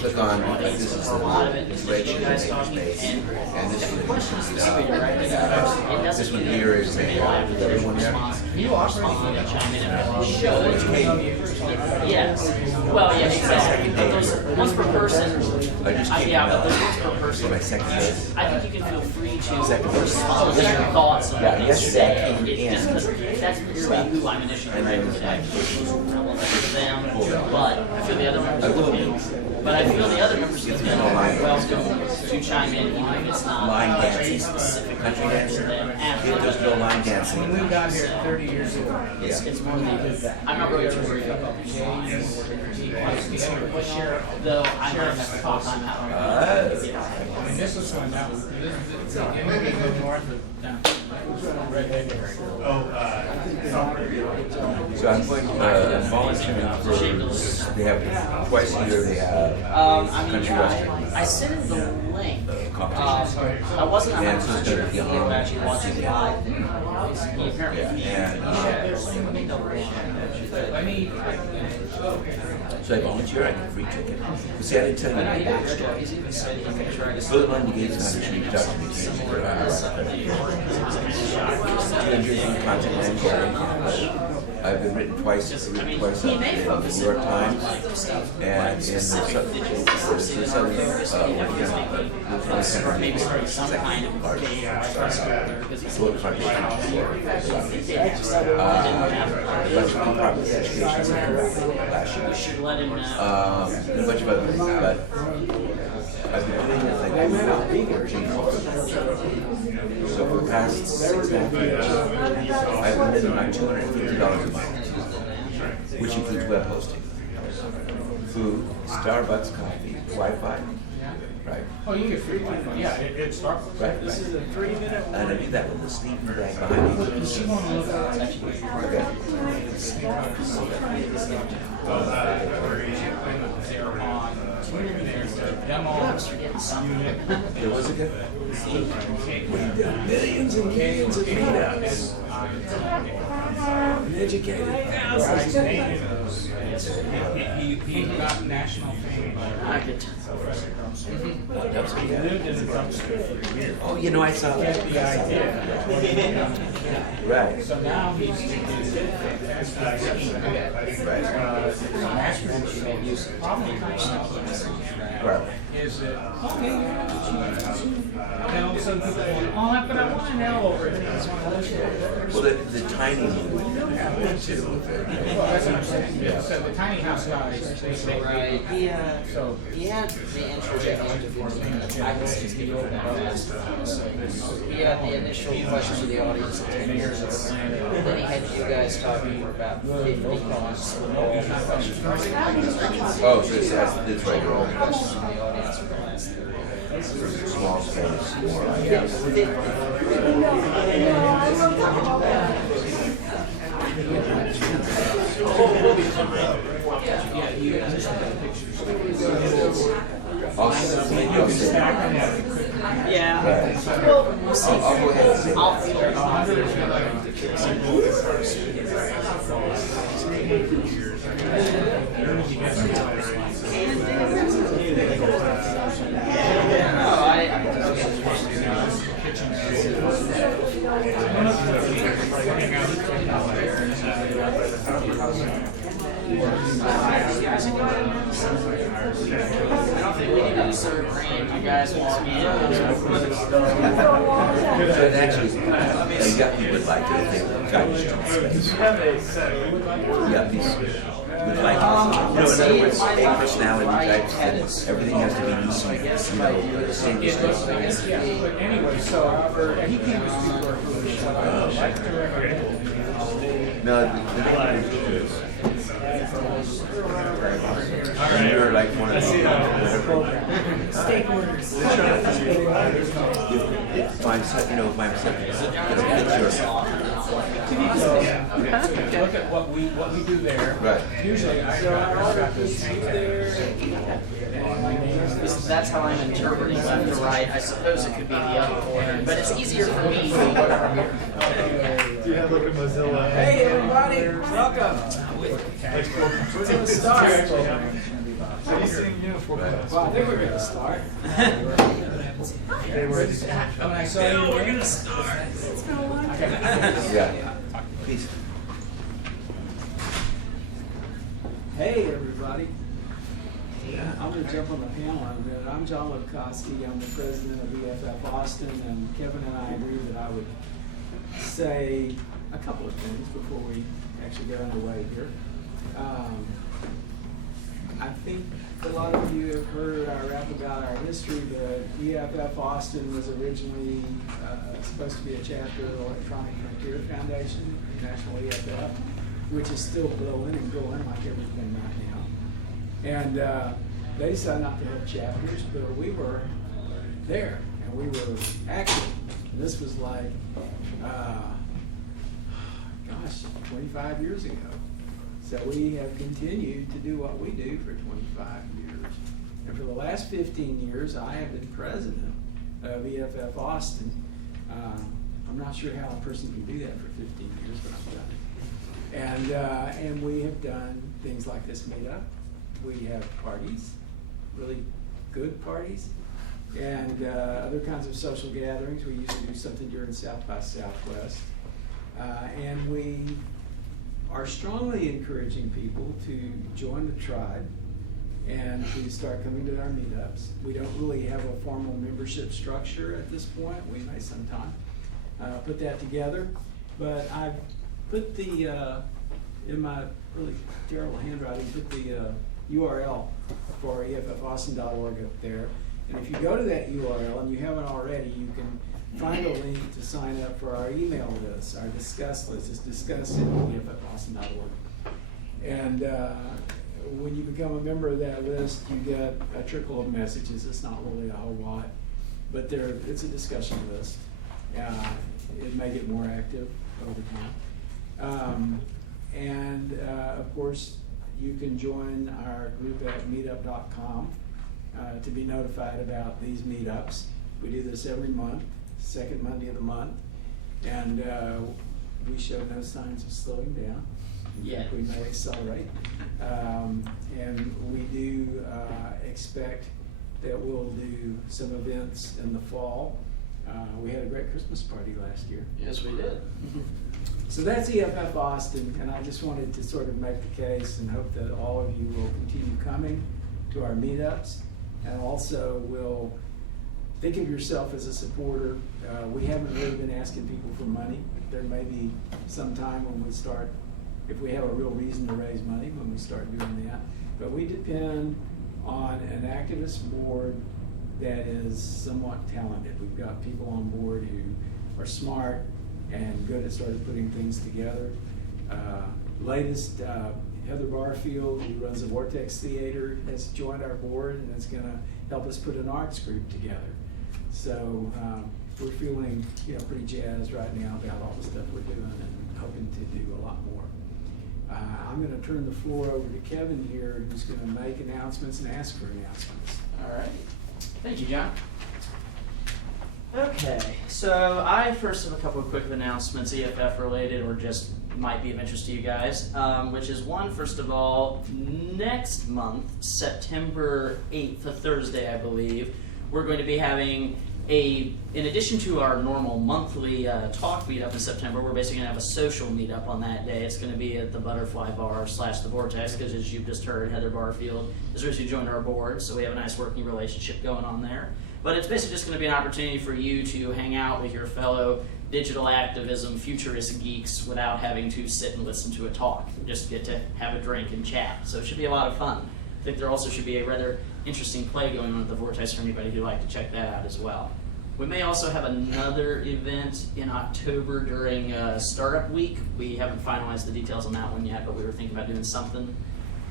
click on, this is the duration of space, and this one is this one here is the other one there. Yes. Well, yeah, exactly. But those ones per person. Yeah, but those ones per person. My second base. I think you can feel free to respond to your thoughts. Yeah, yesterday I came in. Just because that's really who I'm initially directed at. Them, but I feel the other members of the panel. But I feel the other members of the panel are welcome to chime in, even if it's not line dancing, specific country dancing. There's no line dancing. When we got here 30 years ago, It's more the, I'm not really too worried about though I might have to talk time out. and this was when that was, it would go north of down. So I'm going volunteering for, they have twice a year, they have country western. I sent him the link. Competitions. I wasn't And so it's going to be he on. actually watching live. He apparently So I volunteer, I get a free ticket. But see, I didn't tell you my backstory. He's even said he can try to Bill and Melinda Gates Foundation reached out to me saying that they're in content and sharing. I've been written twice in the New York Times and in the Southern maybe start some kind of education last year. we should let him know. And a bunch of other things, but I've been doing it like so for the past 6.5 years, I've been living on $250 a month, which includes web hosting, food, Starbucks coffee, Wi-Fi, right? Oh, you get free Wi-Fi. Yeah, it starts. Right, right. And I do that with the sleeping bag behind me. She won't look at Okay. they're on demo. It was a good. Millions and millions of meetups. An educated thousands. He got national fame. I could. He lived in a dumpster for a year. Oh, you know, I saw that. The idea. Right. So now he's Right. is that then all of a sudden people go, oh, but I want an L over it. Well, the tiny movement happened too. Well, that's what I'm saying. Yeah. So the tiny house guys, they say, Right. so He had the intro to I was just the open he had the initial questions of the audience 10 years ago. Then he had you guys talking for about 50 minutes. Oh, so it's right. Questions from the audience for the last 30 Small space, more like Yeah. Well, we'll see. I'll go ahead and see. You guys want me So it actually, you got people that like it, they got you space. Yeah, these would like, in other words, a personality types, and everything has to be easy, the same space. but anyway, so he came to speak for No, the you're like one of the stakeholders. If I'm look at what we do there. Right. Usually I've got this there. That's how I'm interpreting left to right. I suppose it could be the other order, but it's easier for me. Do you have like a Mozilla? Hey everybody, welcome. What's in the stars? Same uniform. Well, I think we're going to start. They were when I saw you, we're gonna start. Yeah. Please. Hey, everybody. I'm going to jump on the panel in a minute. I'm John Lipkowski. I'm the president of EFF Austin, and Kevin and I agreed that I would say a couple of things before we actually get underway here. I think a lot of you have heard our rap about our history. The EFF Austin was originally supposed to be a chapter of the Electronic Frontier Foundation, National EFF, which is still blowing and going like everything right now. And they decided not to have chapters, but we were there and we were active. And this was like, 25 years ago. So we have continued to do what we do for 25 years. And for the last 15 years, I have been president of EFF Austin. I'm not sure how a person can do that for 15 years, but I've done it. And we have done things like this meetup. We have parties, really good parties, and other kinds of social gatherings. We used to do something during South by Southwest. And we are strongly encouraging people to join the tribe and to start coming to our meetups. We don't really have a formal membership structure at this point. We may sometime put that together. But I've put the, in my really terrible handwriting, put the URL for EFFAustin.org up there. And if you go to that URL and you haven't already, you can find a link to sign up for our email list, our discuss list. It's discuss at EFFAustin.org. And when you become a member of that list, you get a trickle of messages. It's not really a whole lot, but it's a discussion list. It may get more active over time. Of course, you can join our group at meetup.com to be notified about these meetups. We do this every month, second Monday of the month, and we show no signs of slowing down. Yeah. We may accelerate. And we do expect that we'll do some events in the fall. We had a great Christmas party last year. Yes, we did. So that's EFF Austin, and I just wanted to sort of make the case and hope that all of you will continue coming to our meetups, and also will think of yourself as a supporter. We haven't really been asking people for money. There may be some time when we start, if we have a real reason to raise money, when we start doing that. But we depend on an activist board that is somewhat talented. We've got people on board who are smart and good at sort of putting things together. Latest, Heather Barfield, who runs the Vortex Theater, has joined our board and is going to help us put an arts group together. So we're feeling pretty jazzed right now about all the stuff we're doing and hoping to do a lot more. I'm going to turn the floor over to Kevin here, who's going to make announcements and ask for announcements. All right. Thank you, John. Okay, so I first have a couple of quick announcements, EFF related or just might be of interest to you guys, which is one, first of all, next month, September 8th, a Thursday, I believe, we're going to be having in addition to our normal monthly talk meetup in September, we're basically going to have a social meetup on that day. It's going to be at the Butterfly Bar / the Vortex, because as you've just heard, Heather Barfield has recently joined our board, so we have a nice working relationship going on there. But it's basically just going to be an opportunity for you to hang out with your fellow digital activism futurist geeks without having to sit and listen to a talk. Just get to have a drink and chat. So it should be a lot of fun. I think there also should be a rather interesting play going on at the Vortex for anybody who'd like to check that out as well. We may also have another event in October during Startup Week. We haven't finalized the details on that one yet, but we were thinking about doing something.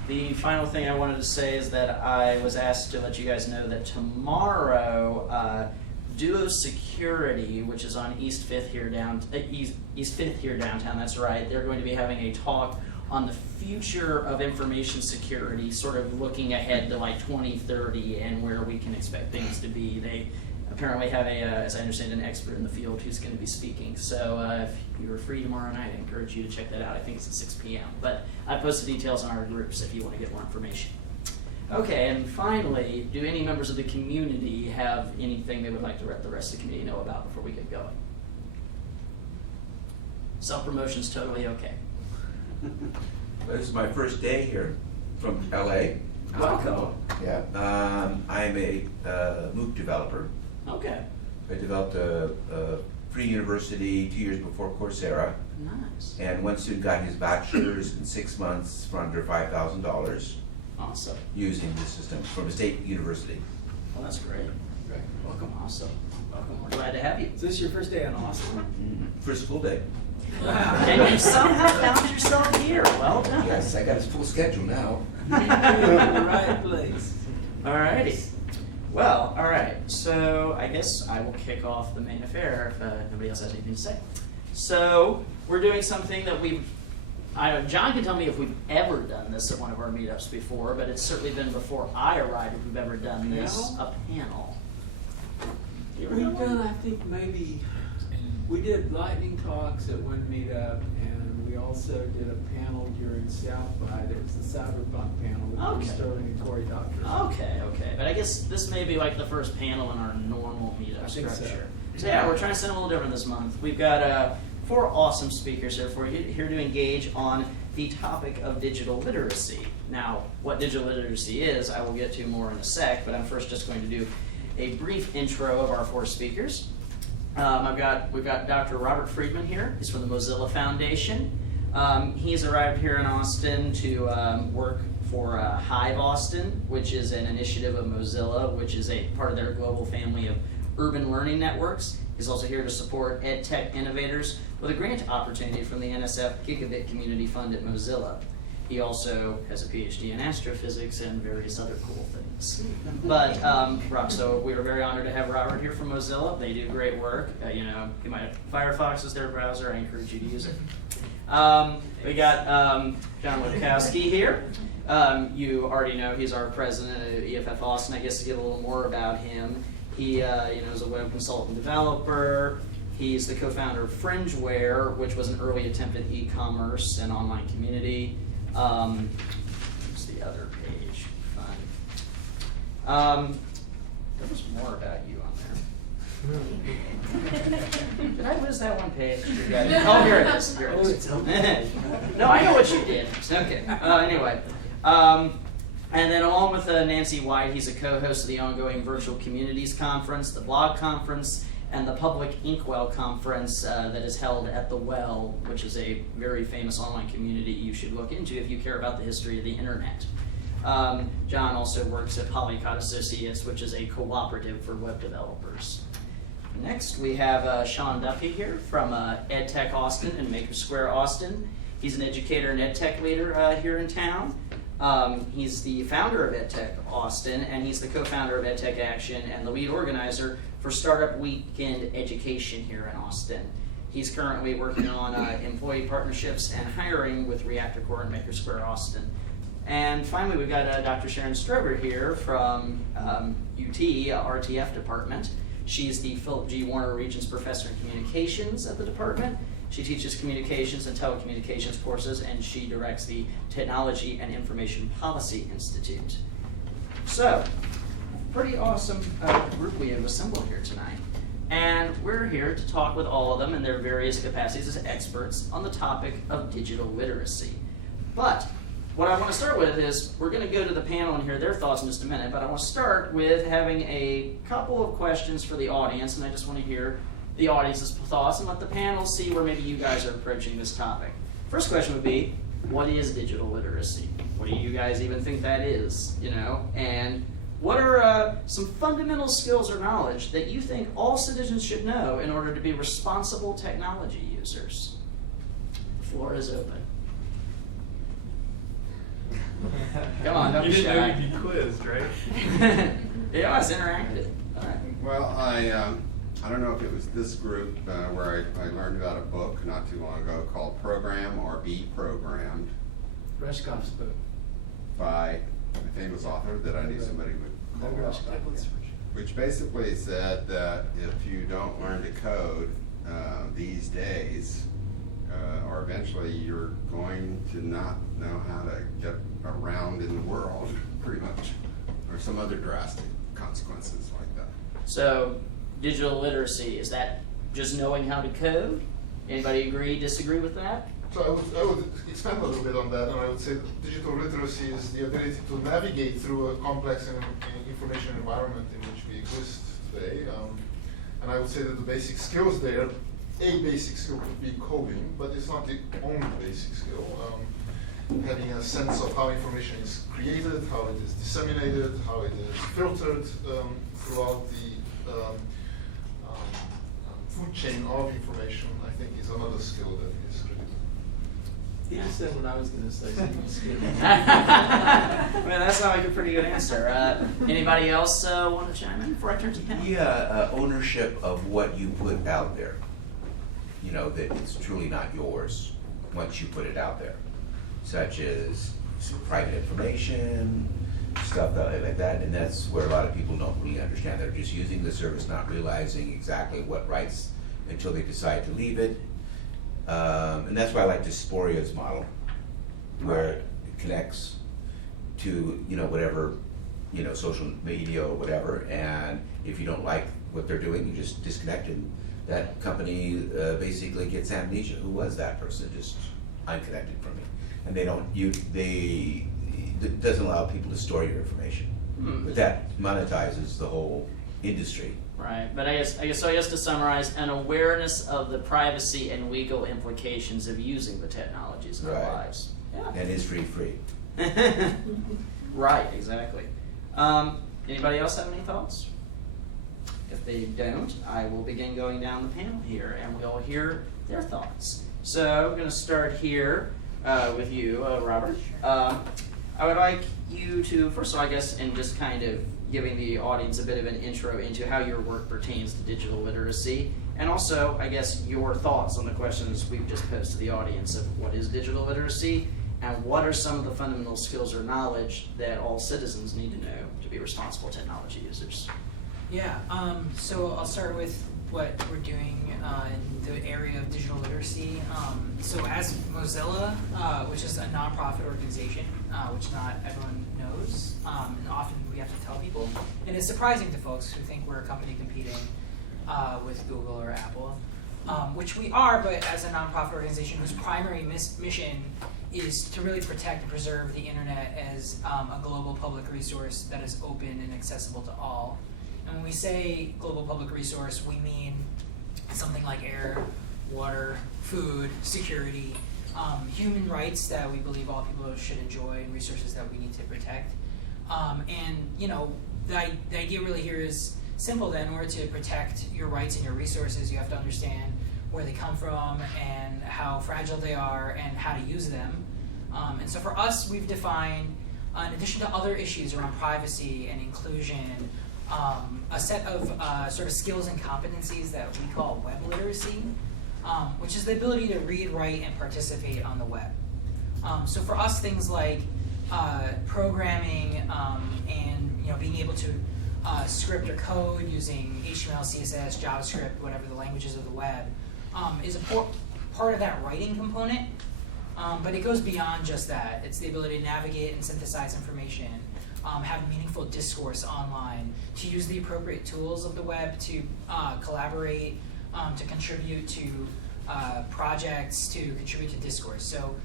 The final thing I wanted to say is that I was asked to let you guys know that tomorrow, Duo Security, which is on East 5th here downtown, that's right, they're going to be having a talk on the future of information security, sort of looking ahead to like 2030 and where we can expect things to be. They apparently have as I understand, an expert in the field who's going to be speaking. So if you're free tomorrow night, I encourage you to check that out. I think it's at 6 p.m. But I posted details on our groups if you want to get more information. Okay, and finally, do any members of the community have anything they would like to let the rest of the community know about before we get going? Self-promotion's totally okay. This is my first day here from LA. Welcome. Yeah. I'm a MOOC developer. Okay. I developed a free university 2 years before Coursera. Nice. And one student got his bachelor's in 6 months for under $5,000 Awesome. using this system from a state university. Well, that's great. Great. Welcome. Awesome. Welcome. We're glad to have you. Is this your first day in Austin? First full day. And you somehow found yourself here. Well done. Yes, I got his full schedule now. You're in the right place. Alrighty. Well, alright. So I guess I will kick off the main affair if nobody else has anything to say. So we're doing something that John can tell me if we've ever done this at one of our meetups before, but it's certainly been before I arrived if we've ever done this, a panel. You ever We've done one? done, I think, maybe, we did lightning talks at one meetup, and we also did a panel during South by. There was the Cyberpunk panel with Okay. Bruce Sterling and Cory Doctorow. Okay. But I guess this may be like the first panel in our normal meetup I think so. structure. So yeah, we're trying to send a little different this month. We've got 4 awesome speakers here for you, here to engage on the topic of digital literacy. Now, what digital literacy is, I will get to more in a sec, but I'm first just going to do a brief intro of our 4 speakers. We've got Dr. Robert Friedman here. He's from the Mozilla Foundation. He's arrived here in Austin to work for Hive Austin, which is an initiative of Mozilla, which is a part of their global family of urban learning networks. He's also here to support ed tech innovators with a grant opportunity from the NSF Gigabit Community Fund at Mozilla. He also has a PhD in astrophysics and various other cool things. But Rob, so we are very honored to have Robert here from Mozilla. They do great work. Firefox is their browser. I encourage you to use it. We got John Witkowski here. You already know he's our president of EFF Austin. I guess to get a little more about him, he is a web consultant developer. He's the co-founder of Fringeware, which was an early attempt at e-commerce and online community. What's the other page? Fun. There was more about you on there. Did I lose that one page? Oh, here it is. Here it is. No, I know what you did. Okay. Anyway. And then along with Nancy White, he's a co-host of the ongoing Virtual Communities Conference, the Blog Conference, and the Public Inkwell Conference that is held at The Well, which is a very famous online community you should look into if you care about the history of the internet. John also works at Polycot Associates, which is a cooperative for web developers. Next, we have Sean Duffy here from EdTech Austin and Maker Square Austin. He's an educator and EdTech leader here in town. He's the founder of EdTech Austin, and he's the co-founder of EdTech Action and the lead organizer for Startup Weekend Education here in Austin. He's currently working on employee partnerships and hiring with Reactor Core and Maker Square Austin. And finally, we've got Dr. Sharon Strober here from UT, RTF department. She's the Philip G. Warner Regents Professor in Communications at the department. She teaches communications and telecommunications courses, and she directs the Technology and Information Policy Institute. So, pretty awesome group we have assembled here tonight. And we're here to talk with all of them in their various capacities as experts on the topic of digital literacy. But what I want to start with is, we're going to go to the panel and hear their thoughts in just a minute, but I want to start with having a couple of questions for the audience, and I just want to hear the audience's thoughts and let the panel see where maybe you guys are approaching this topic. First question would be, what is digital literacy? What do you guys even think that is? And what are some fundamental skills or knowledge that you think all citizens should know in order to be responsible technology users? The floor is open. Come on, don't be You didn't know shy. you'd be quizzed, right? Yeah, it's interactive. All right. Well, I don't know if it was this group where I learned about a book not too long ago called Program or Be Programmed Rushkoff's book. by a famous author that I knew somebody would call out, which basically said that if you don't learn to code these days, or eventually you're going to not know how to get around in the world. pretty much, or some other drastic consequences like that. So, digital literacy, is that just knowing how to code? Anybody agree, disagree with that? So I would expand a little bit on that, and I would say that digital literacy is the ability to navigate through a complex and information environment in which we exist today. And I would say that the basic skills there, a basic skill would be coding, but it's not the only basic skill. Having a sense of how information is created, how it is disseminated, how it is filtered throughout the food chain of information, I think is another skill that is critical. He just said what I was going to say. So you just kidding. Well, that sounds like a pretty good answer. Anybody else want to chime in before I turn to Ken? Yeah, ownership of what you put out there. You know, that it's truly not yours once you put it out there, such as private information, stuff like that, and that's where a lot of people don't really understand. They're just using the service, not realizing exactly what rights until they decide to leave it. And that's why I like Diasporia's model, where it connects to, you know, whatever, you know, social media or whatever, and if you don't like what they're doing, you just disconnect, and that company basically gets amnesia. Who was that person? Just unconnected from me. And they don't, it doesn't allow people to store your information. But that monetizes the whole industry. Right, but I guess to summarize, an awareness of the privacy and legal implications of using the technologies in our Right. lives. Yeah. And is free. Right, exactly. Anybody else have any thoughts? If they don't, I will begin going down the panel here, and we'll hear their thoughts. So I'm going to start here with you, Robert. I would like you to, first of all, I guess, and just kind of giving the audience a bit of an intro into how your work pertains to digital literacy, and also, I guess, your thoughts on the questions we've just posed to the audience of what is digital literacy, and what are some of the fundamental skills or knowledge that all citizens need to know to be responsible technology users. Yeah, so I'll start with what we're doing in the area of digital literacy. So as Mozilla, which is a nonprofit organization, which not everyone knows, and often we have to tell people, and it's surprising to folks who think we're a company competing with Google or Apple, which we are, but as a nonprofit organization whose primary mission is to really protect and preserve the internet as a global public resource that is open and accessible to all. And when we say global public resource, we mean something like air, water, food, security, human rights that we believe all people should enjoy, and resources that we need to protect. And you know, the idea really here is simple. That in order to protect your rights and your resources, you have to understand where they come from and how fragile they are and how to use them. And so for us, we've defined, in addition to other issues around privacy and inclusion, a set of sort of skills and competencies that we call web literacy, which is the ability to read, write, and participate on the web. So for us, things like programming and being able to script or code using HTML, CSS, JavaScript, whatever the languages of the web, is a part of that writing component. But it goes beyond just that. It's the ability to navigate and synthesize information, have meaningful discourse online, to use the appropriate tools of the web to collaborate, to contribute to projects, to contribute to discourse. So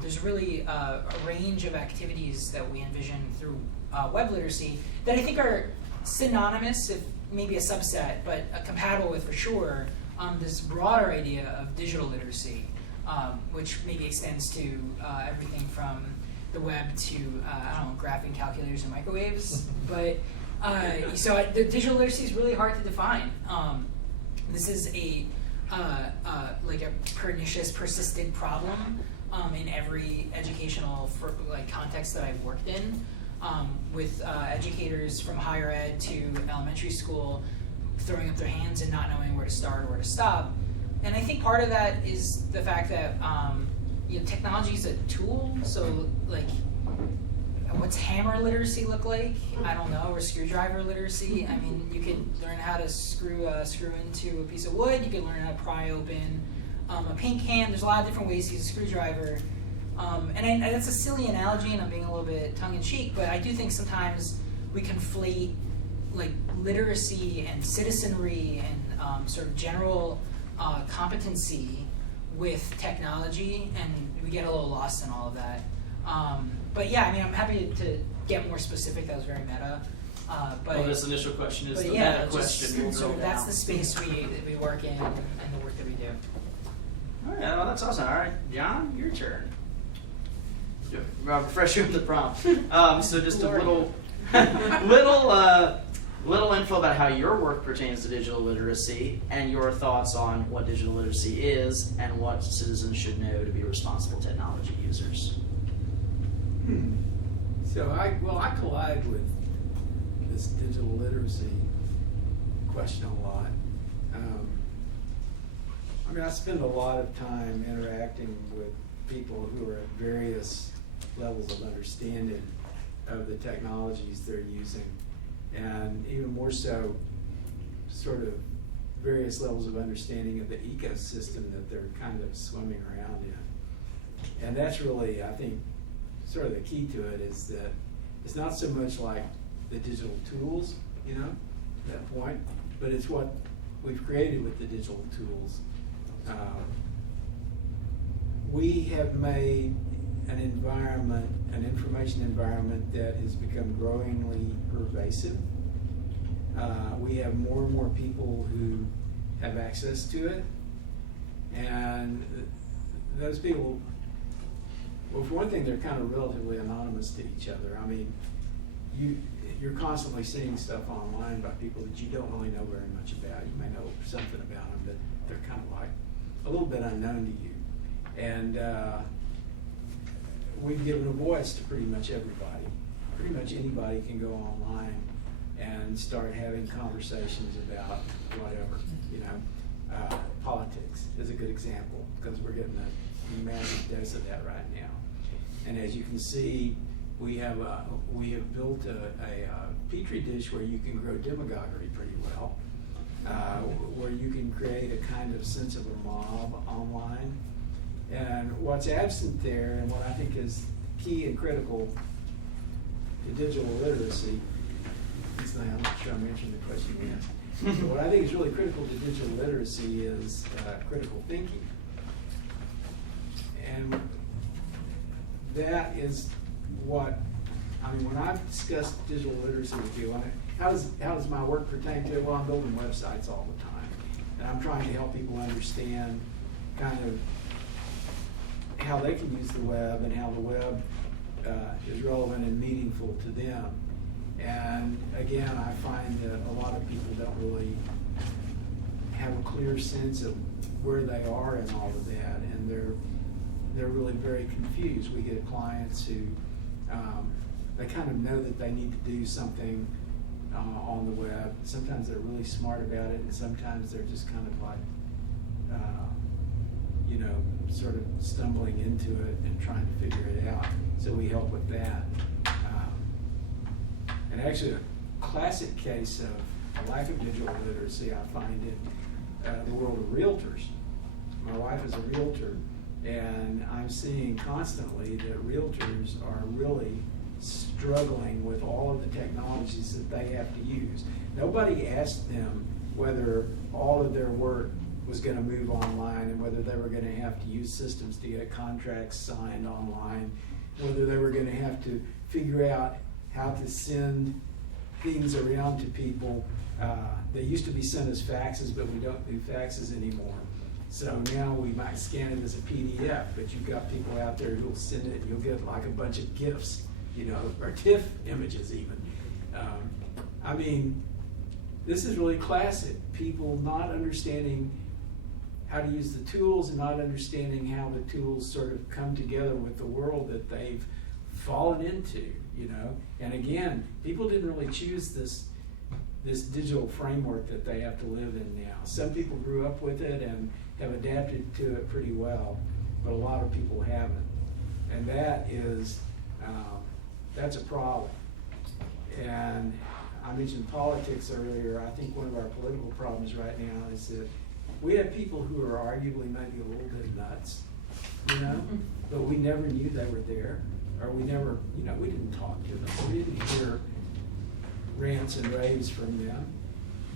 there's really a range of activities that we envision through web literacy that I think are synonymous, if maybe a subset, but compatible with, for sure, this broader idea of digital literacy, which maybe extends to everything from the web to, graphing calculators and microwaves. But so the digital literacy is really hard to define. This is like a pernicious, persistent problem in every educational context that I've worked in, with educators from higher ed to elementary school throwing up their hands and not knowing where to start or where to stop. And I think part of that is the fact that technology is a tool. So like, what's hammer literacy look like? I don't know. Or screwdriver literacy. I mean, you can learn how to screw into a piece of wood. You can learn how to pry open a paint can. There's a lot of different ways to use a screwdriver. And that's a silly analogy, and I'm being a little bit tongue-in-cheek, but I do think sometimes we conflate like literacy and citizenry and sort of general competency with technology, and we get a little lost in all of that. But yeah, I mean, I'm happy to get more specific. That was very meta. But Well, this initial question is but the yeah, meta question. We'll so drill that's down. the space we work in and the work that we do. All right, well, that's awesome. All right, John, your turn. I'll refresh you with the prompt. So just a little info about how your work pertains to digital literacy and your thoughts on what digital literacy is and what citizens should know to be responsible technology users. So I collide with this digital literacy question a lot. I mean, I spend a lot of time interacting with people who are at various levels of understanding of the technologies they're using, and even more so, sort of various levels of understanding of the ecosystem that they're kind of swimming around in. And that's really, I think, sort of the key to it is that it's not so much like the digital tools, you know, at that point, but it's what we've created with the digital tools. We have made an environment, an information environment that has become growingly pervasive. We have more and more people who have access to it, and those people, well, for one thing, they're kind of relatively anonymous to each other. I mean, you're constantly seeing stuff online by people that you don't really know very much about. You may know something about them, but they're kind of like a little bit unknown to you. And we've given a voice to pretty much everybody. Pretty much anybody can go online and start having conversations about whatever, you know. Politics is a good example, because we're getting a massive dose of that right now. And as you can see, we have built a petri dish where you can grow demagoguery pretty well, where you can create a kind of sense of a mob online. And what's absent there, and what I think is key and critical to digital literacy, I'm not sure I'm answering the question you asked. But what I think is really critical to digital literacy is critical thinking. And that is what, I mean, when I've discussed digital literacy with you, how does my work pertain to it? Well, I'm building websites all the time. And I'm trying to help people understand kind of how they can use the web and how the web is relevant and meaningful to them. And again, I find that a lot of people don't really have a clear sense of where they are in all of that, and they're really very confused. We get clients who they kind of know that they need to do something on the web. Sometimes they're really smart about it, and sometimes they're just kind of like you know, sort of stumbling into it and trying to figure it out. So we help with that. And actually, a classic case of a lack of digital literacy I find in the world of realtors. My wife is a realtor, and I'm seeing constantly that realtors are really struggling with all of the technologies that they have to use. Nobody asked them whether all of their work was going to move online, and whether they were going to have to use systems to get contracts signed online, whether they were going to have to figure out how to send things around to people. They used to be sent as faxes, but we don't do faxes anymore. So now we might scan it as a PDF, but you've got people out there who'll send it, and you'll get like a bunch of GIFs, you know, or TIFF images even. I mean, this is really classic. People not understanding how to use the tools and not understanding how the tools sort of come together with the world that they've fallen into, you know. And again, people didn't really choose this digital framework that they have to live in now. Some people grew up with it and have adapted to it pretty well, but a lot of people haven't. And that is, that's a problem. And I mentioned politics earlier. I think one of our political problems right now is that we have people who are arguably maybe a little bit nuts, you know, but we never knew they were there, or we never, you know, we didn't talk to them. We didn't hear rants and raves from them.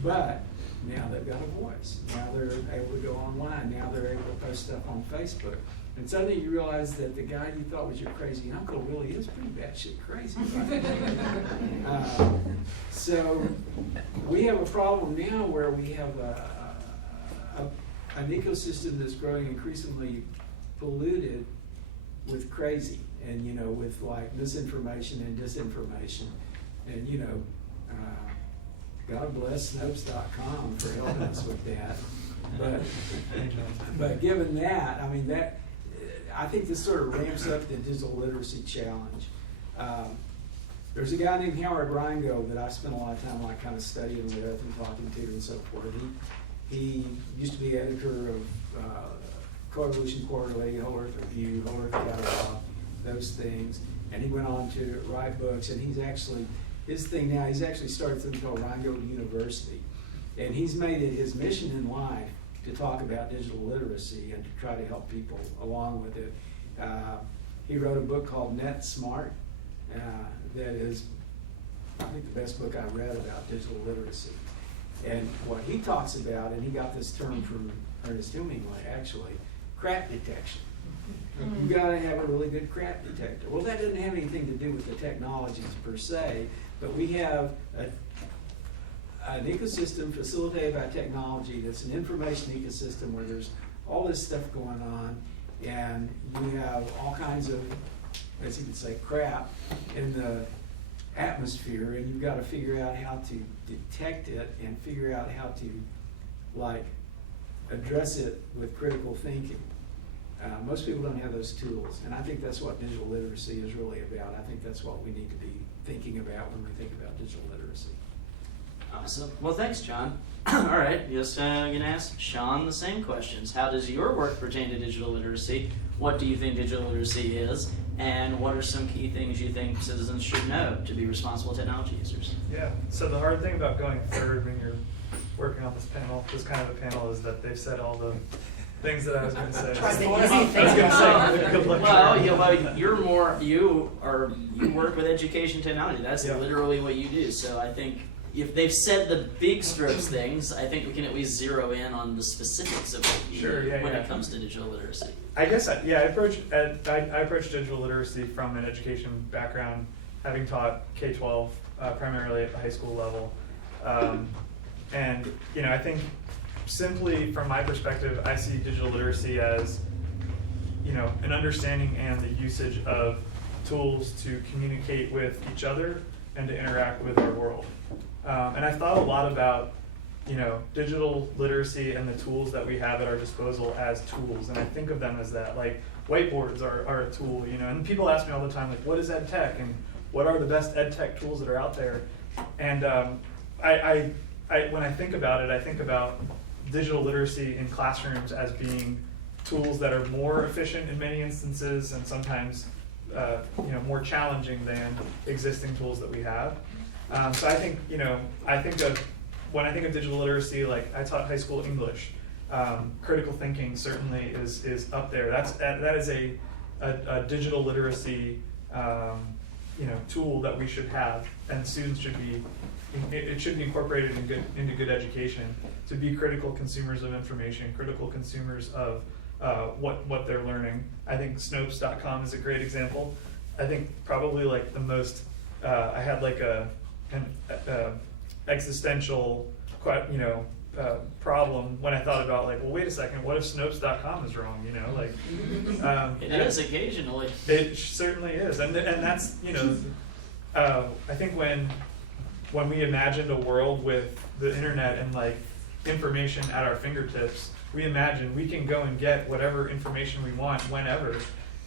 But now they've got a voice. Now they're able to go online. Now they're able to post stuff on Facebook. And suddenly you realize that the guy you thought was your crazy uncle really is pretty batshit crazy. Right? So we have a problem now where we have an ecosystem that's growing increasingly polluted with crazy, and you know, with like misinformation and disinformation, and you know, God bless Snopes.com for helping us with that. But given that, I mean, that I think this sort of ramps up the digital literacy challenge. There's a guy named Howard Reingold that I spent a lot of time like kind of studying with and talking to and so forth. He used to be editor of Coevolution Quarterly, Whole Earth Review, Whole Earth Catalog, those things. And he went on to write books, and he's actually, his thing now, he's actually started something called Reingold University. And he's made it his mission in life to talk about digital literacy and to try to help people along with it. He wrote a book called Net Smart that is, I think, the best book I've read about digital literacy. And what he talks about, and he got this term from Ernest Hemingway actually, crap detection. You gotta have a really good crap detector. Well, that doesn't have anything to do with the technologies per se, but we have an ecosystem facilitated by technology that's an information ecosystem where there's all this stuff going on, and you have all kinds of, as you could say, crap in the atmosphere, and you've got to figure out how to detect it and figure out how to like address it with critical thinking. Most people don't have those tools, and I think that's what digital literacy is really about. I think that's what we need to be thinking about when we think about digital literacy. Awesome. Well, thanks, John. All right, just going to ask Sean the same questions. How does your work pertain to digital literacy? What do you think digital literacy is? And what are some key things you think citizens should know to be responsible technology users? Yeah, so the hard thing about going third when you're working on this panel, this kind of a panel, is that they've said all the things that I was going to say. Try the I was easy going thing. to say, good luck. You work with education technology. That's Yeah. literally what you do. So I think if they've said the big strokes things, I think we can at least zero in on the specifics of what you do when it comes to digital literacy. I guess, I approach digital literacy from an education background, having taught K-12 primarily at the high school level. And you know, I think simply from my perspective, I see digital literacy as, you know, an understanding and the usage of tools to communicate with each other and to interact with our world. And I've thought a lot about, you know, digital literacy and the tools that we have at our disposal as tools. And I think of them as that, like whiteboards are a tool, you know, and people ask me all the time, like, what is ed tech and what are the best ed tech tools that are out there? And when I think about it, I think about digital literacy in classrooms as being tools that are more efficient in many instances and sometimes you know, more challenging than existing tools that we have. So I think, you know, when I think of digital literacy, like I taught high school English, critical thinking certainly is up there. That is a digital literacy you know, tool that we should have, and students should be. It should be incorporated into good education to be critical consumers of information, critical consumers of what they're learning. I think Snopes.com is a great example. I think probably like the most. I had like an existential, you know, problem when I thought about like, well, wait a second, what if Snopes.com is wrong? You know, like it is occasionally. It certainly is, and that's, you know, I think when we imagined a world with the internet and like information at our fingertips, we imagine we can go and get whatever information we want whenever.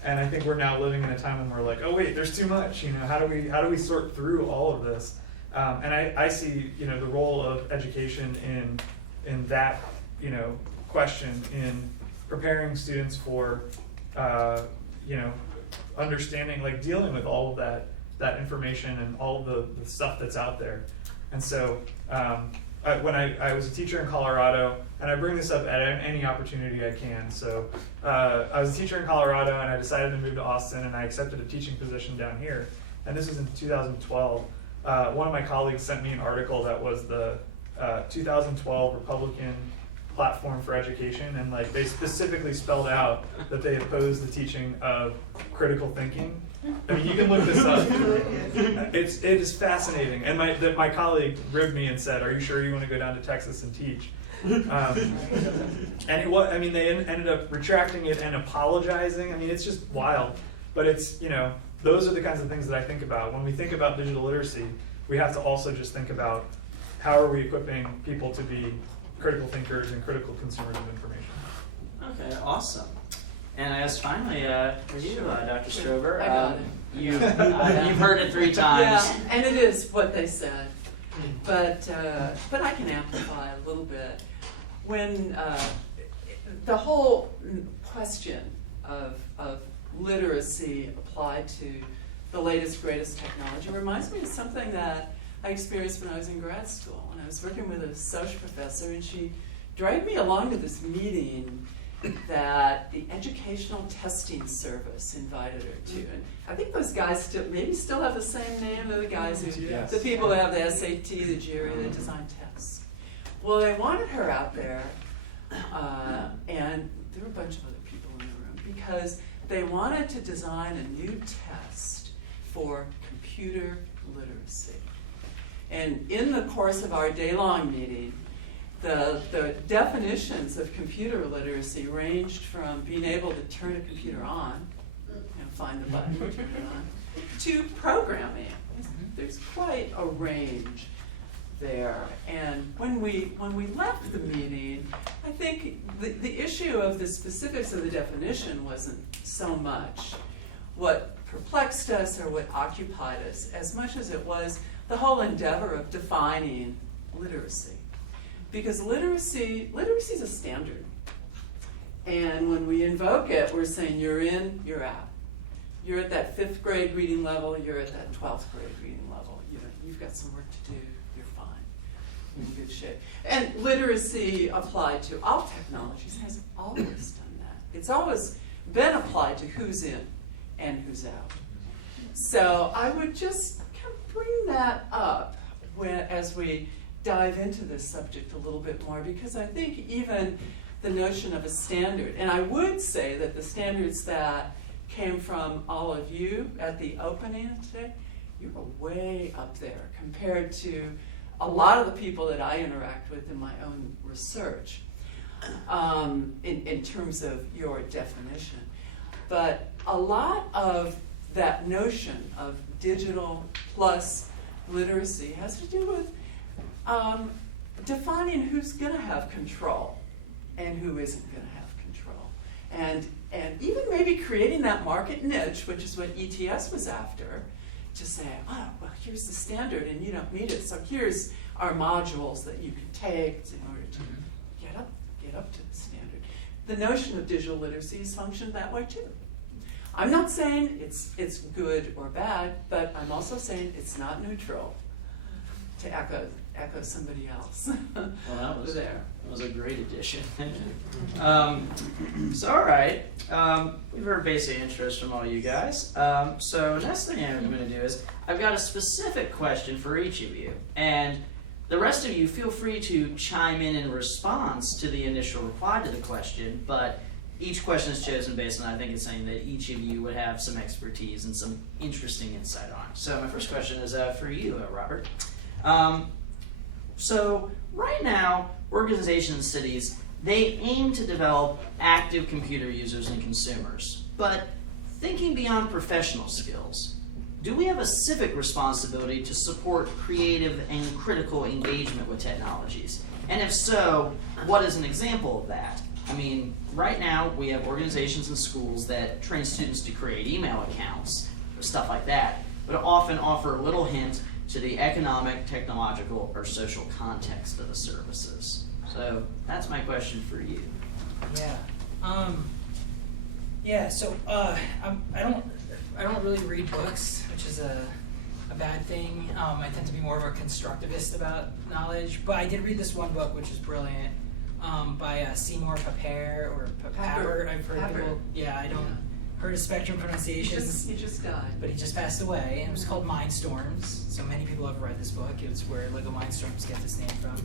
And I think we're now living in a time when we're like, oh wait, there's too much. You know, how do we sort through all of this? And I see, you know, the role of education in that, you know, question in preparing students for, you know, understanding, like dealing with all of that information and all the stuff that's out there. And so when I was a teacher in Colorado, and I bring this up at any opportunity I can. So I was a teacher in Colorado, and I decided to move to Austin, and I accepted a teaching position down here. And this was in 2012. One of my colleagues sent me an article that was the 2012 Republican platform for education, and like they specifically spelled out that they opposed the teaching of critical thinking. I mean, you can look this up. It is fascinating. And my colleague ribbed me and said, "Are you sure you want to go down to Texas and teach?" And they ended up retracting it and apologizing. I mean, it's just wild. But it's, those are the kinds of things that I think about. When we think about digital literacy, we have to also just think about how are we equipping people to be critical thinkers and critical consumers of information. Okay, awesome. And I guess finally, for you, Dr. Strober, I got it. you've heard it 3 times. Yeah, and it is what they said, but I can amplify a little bit. When the whole question of literacy applied to the latest, greatest technology reminds me of something that I experienced when I was in grad school. When I was working with a social professor, and she dragged me along to this meeting that the Educational Testing Service invited her to. And I think those guys still have the same name. They're the guys who, Yes. the people who have the SAT, the jury, that design tests. Well, they wanted her out there, and there were a bunch of other people in the room, because they wanted to design a new test for computer literacy. And in the course of our day-long meeting, the definitions of computer literacy ranged from being able to turn a computer on, find the button, turn it on, to programming. There's quite a range there. And when we left the meeting, I think the issue of the specifics of the definition wasn't so much what perplexed us or what occupied us, as much as it was the whole endeavor of defining literacy. Because literacy is a standard. And when we invoke it, we're saying you're in, you're out. You're at that 5th grade reading level, you're at that 12th grade reading level. You've got some work to do, you're fine. You're in good shape. And literacy applied to all technologies has always done that. It's always been applied to who's in and who's out. So I would just kind of bring that up as we dive into this subject a little bit more, because I think even the notion of a standard, and I would say that the standards that came from all of you at the opening today, you were way up there compared to a lot of the people that I interact with in my own research in terms of your definition. But a lot of that notion of digital plus literacy has to do with defining who's going to have control and who isn't going to have control. And even maybe creating that market niche, which is what ETS was after, to say, oh, well, here's the standard and you don't meet it, so here's our modules that you can take in order to get up to the standard. The notion of digital literacy has functioned that way too. I'm not saying it's good or bad, but I'm also saying it's not neutral, to echo somebody else. Well, that was there. That was a great addition. So, all right, we've heard basic intros from all you guys. So next thing I'm going to do is I've got a specific question for each of you, and the rest of you feel free to chime in response to the initial reply to the question, but each question is chosen based on, I think it's saying that each of you would have some expertise and some interesting insight on. So my first question is for you, Robert. So right now, organizations and cities, they aim to develop active computer users and consumers. But thinking beyond professional skills, do we have a civic responsibility to support creative and critical engagement with technologies? And if so, what is an example of that? I mean, right now we have organizations and schools that train students to create email accounts, or stuff like that, but often offer little hint to the economic, technological, or social context of the services. So that's my question for you. Yeah. So I don't really read books, which is a a bad thing. I tend to be more of a constructivist about knowledge, but I did read this one book, which is brilliant, by Seymour Papert or Papert. I've heard people. Yeah, I don't heard of spectrum pronunciations. He just died. But he just passed away, and it was called Mindstorms. So many people have read this book. It's where Lego Mindstorms gets its name from.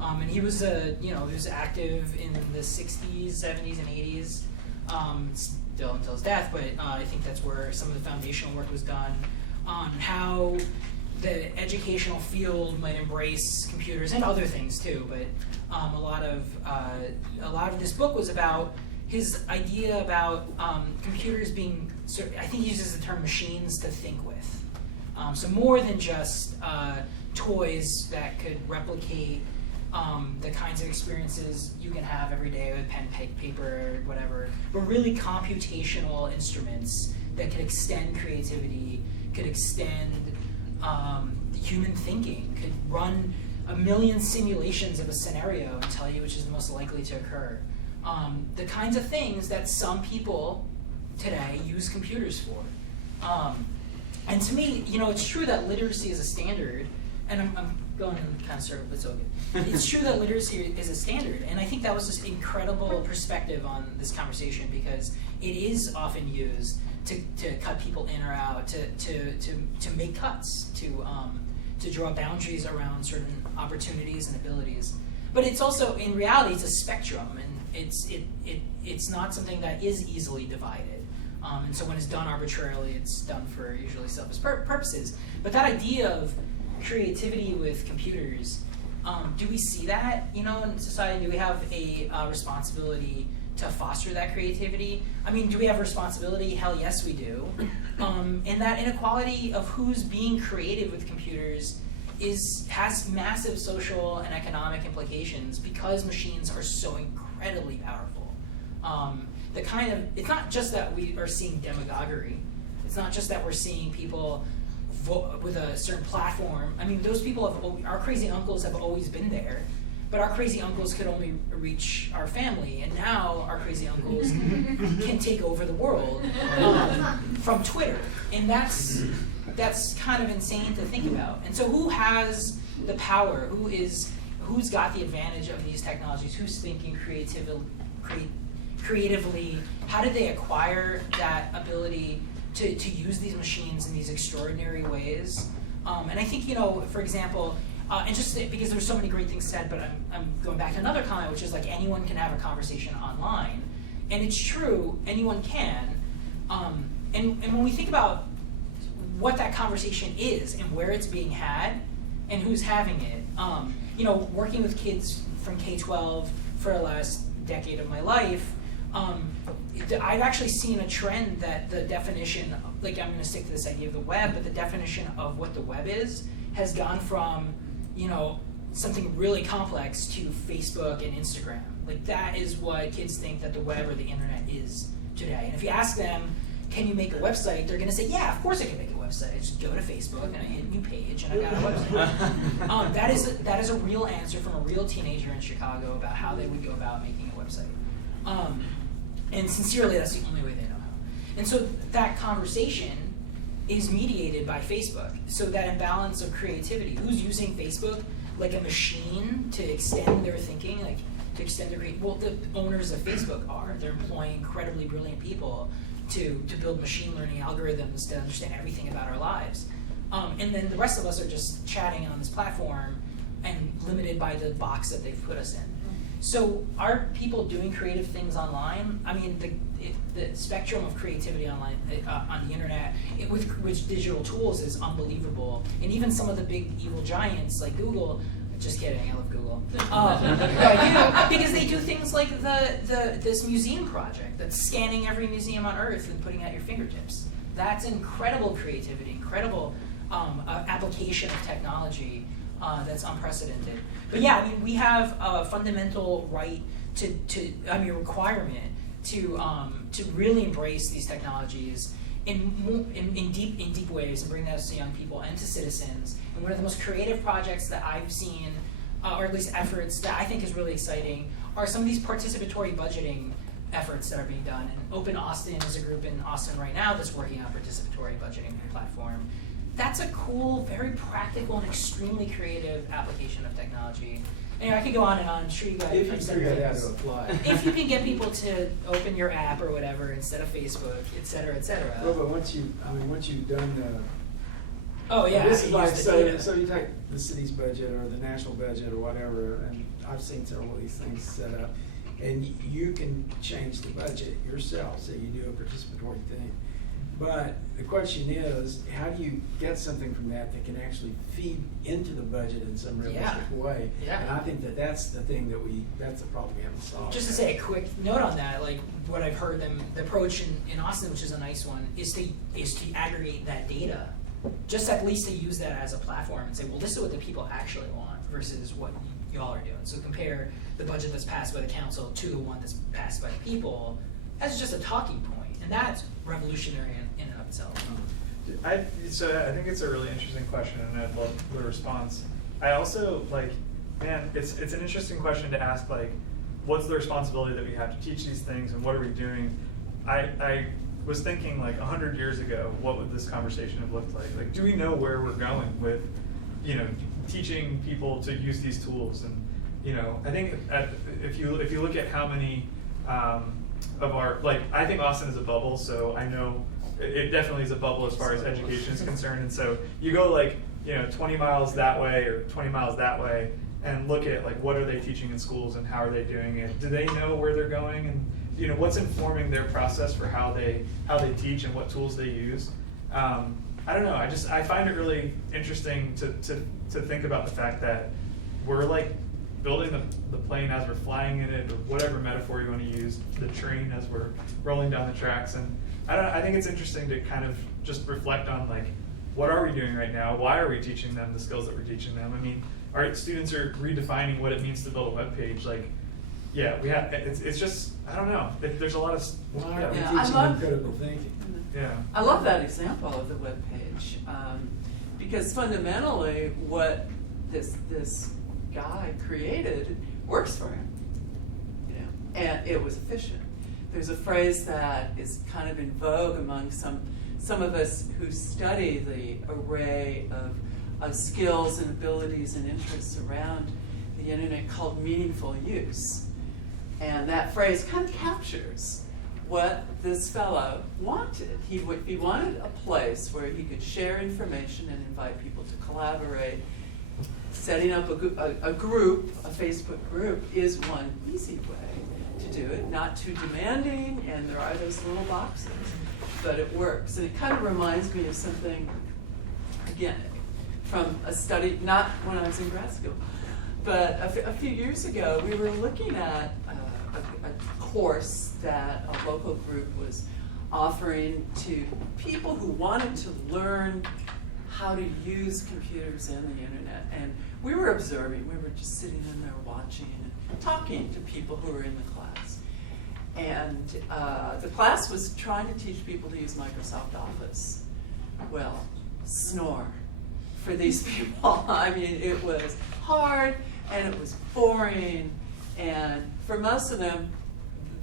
And he was he was active in the 60s, 70s, and 80s, still until his death. But I think that's where some of the foundational work was done on how the educational field might embrace computers and other things too. But a lot of this book was about his idea about computers being, I think he uses the term machines to think with. So more than just toys that could replicate the kinds of experiences you can have every day with pen, paper, or whatever, but really computational instruments that could extend creativity, could extend human thinking, could run a million simulations of a scenario and tell you which is the most likely to occur. The kinds of things that some people today use computers for. And to me, it's true that literacy is a standard, and I'm going in kind of circle, but it's okay. It's true that literacy is a standard, and I think that was just incredible perspective on this conversation, because it is often used to cut people in or out, to make cuts, to draw boundaries around certain opportunities and abilities. But it's also, in reality, it's a spectrum, and it's not something that is easily divided. And so when it's done arbitrarily, it's done for usually selfish purposes. But that idea of creativity with computers, do we see that, in society? Do we have a responsibility to foster that creativity? I mean, do we have responsibility? Hell yes, we do. And that inequality of who's being creative with computers has massive social and economic implications, because machines are so incredibly powerful. It's not just that we are seeing demagoguery. It's not just that we're seeing people vote with a certain platform. I mean, those people our crazy uncles have always been there, but our crazy uncles could only reach our family, and now our crazy uncles can take over the world from Twitter, and that's kind of insane to think about. And so, who has the power? Who's got the advantage of these technologies? Who's thinking creatively? How did they acquire that ability to use these machines in these extraordinary ways? And I think, for example, and just because there's so many great things said, but I'm going back to another comment, which is like anyone can have a conversation online. And it's true, anyone can. And when we think about what that conversation is and where it's being had and who's having it, working with kids from K-12 for the last decade of my life, I've actually seen a trend that the definition, I'm going to stick to this idea of the web, but the definition of what the web is has gone from, something really complex to Facebook and Instagram. Like, that is what kids think that the web or the internet is today. And if you ask them, can you make a website? They're going to say, yeah, of course I can make a website. I just go to Facebook and I hit a new page and I got a website. That is a real answer from a real teenager in Chicago about how they would go about making a website. And sincerely, that's the only way they know how. And so that conversation is mediated by Facebook. So that imbalance of creativity, who's using Facebook like a machine to extend their thinking, like to extend their creativity? Well, the owners of Facebook are. They're employing incredibly brilliant people to build machine learning algorithms to understand everything about our lives. And then the rest of us are just chatting on this platform and limited by the box that they've put us in. So are people doing creative things online? I mean, the spectrum of creativity online on the internet with digital tools is unbelievable. And even some of the big evil giants like Google, just kidding, I love Google. Because they do things like this museum project that's scanning every museum on Earth and putting it at your fingertips. That's incredible creativity, incredible application of technology. That's unprecedented. But yeah, I mean, we have a fundamental right requirement to really embrace these technologies in deep ways and bring those to young people and to citizens. And one of the most creative projects that I've seen, or at least efforts that I think is really exciting, are some of these participatory budgeting efforts that are being done. And Open Austin is a group in Austin right now that's working on a participatory budgeting platform. that's a cool, very practical, and extremely creative application of technology. And I could go on and on. I'm sure you guys If you have said figure out how things. to apply. If you can get people to open your app or whatever instead of Facebook, et cetera, et cetera. Well, but once you've done the. Oh yeah, This how is to like, use the data. so you take the city's budget or the national budget or whatever, and I've seen several of these things set up, and you can change the budget yourself, so you do a participatory thing. But the question is, how do you get something from that can actually feed into the budget in some realistic way? Yeah. And I think that's the thing that's the problem we haven't solved. Just to say a quick note on that, like what I've heard them, the approach in Austin, which is a nice one, is to aggregate that data. Just at least to use that as a platform and say, well, this is what the people actually want versus what y'all are doing. So compare the budget that's passed by the council to the one that's passed by the people as just a talking point, and that's revolutionary in and of itself. So I think it's a really interesting question, and I'd love the response. I also it's an interesting question to ask, like, what's the responsibility that we have to teach these things, and what are we doing? I was thinking, like, 100 years ago, what would this conversation have looked like? Like, do we know where we're going with, teaching people to use these tools? And, I think if you look at how many of our, I think Austin is a bubble, so I know it definitely is a bubble as far as education is concerned. And so you go 20 miles that way or 20 miles that way and look at, what are they teaching in schools and how are they doing it? Do they know where they're going? And, what's informing their process for how they teach and what tools they use? I don't know. I find it really interesting to think about the fact that we're building the plane as we're flying in it, or whatever metaphor you want to use, the train as we're rolling down the tracks. And I think it's interesting to kind of just reflect on, what are we doing right now? Why are we teaching them the skills that we're teaching them? I mean, our students are redefining what it means to build a web page. Yeah, we have. It's just, I don't know. There's a lot of. Why are we Yeah, teaching them critical thinking? Yeah. I love that example of the web page, because fundamentally what this guy created works for him, and it was efficient. There's a phrase that is kind of in vogue among some of us who study the array of skills and abilities and interests around the internet called meaningful use. And that phrase kind of captures what this fellow wanted. He wanted a place where he could share information and invite people to collaborate. Setting up a group, a Facebook group, is one easy way to do it. Not too demanding, and there are those little boxes, but it works. And it kind of reminds me of something, again, from a study, not when I was in grad school, but a few years ago, we were looking at a course that a local group was offering to people who wanted to learn how to use computers and the internet. And we were observing, we were just sitting in there watching and talking to people who were in the class. And the class was trying to teach people to use Microsoft Office. Well, snore for these people. I mean, it was hard and it was boring. And for most of them,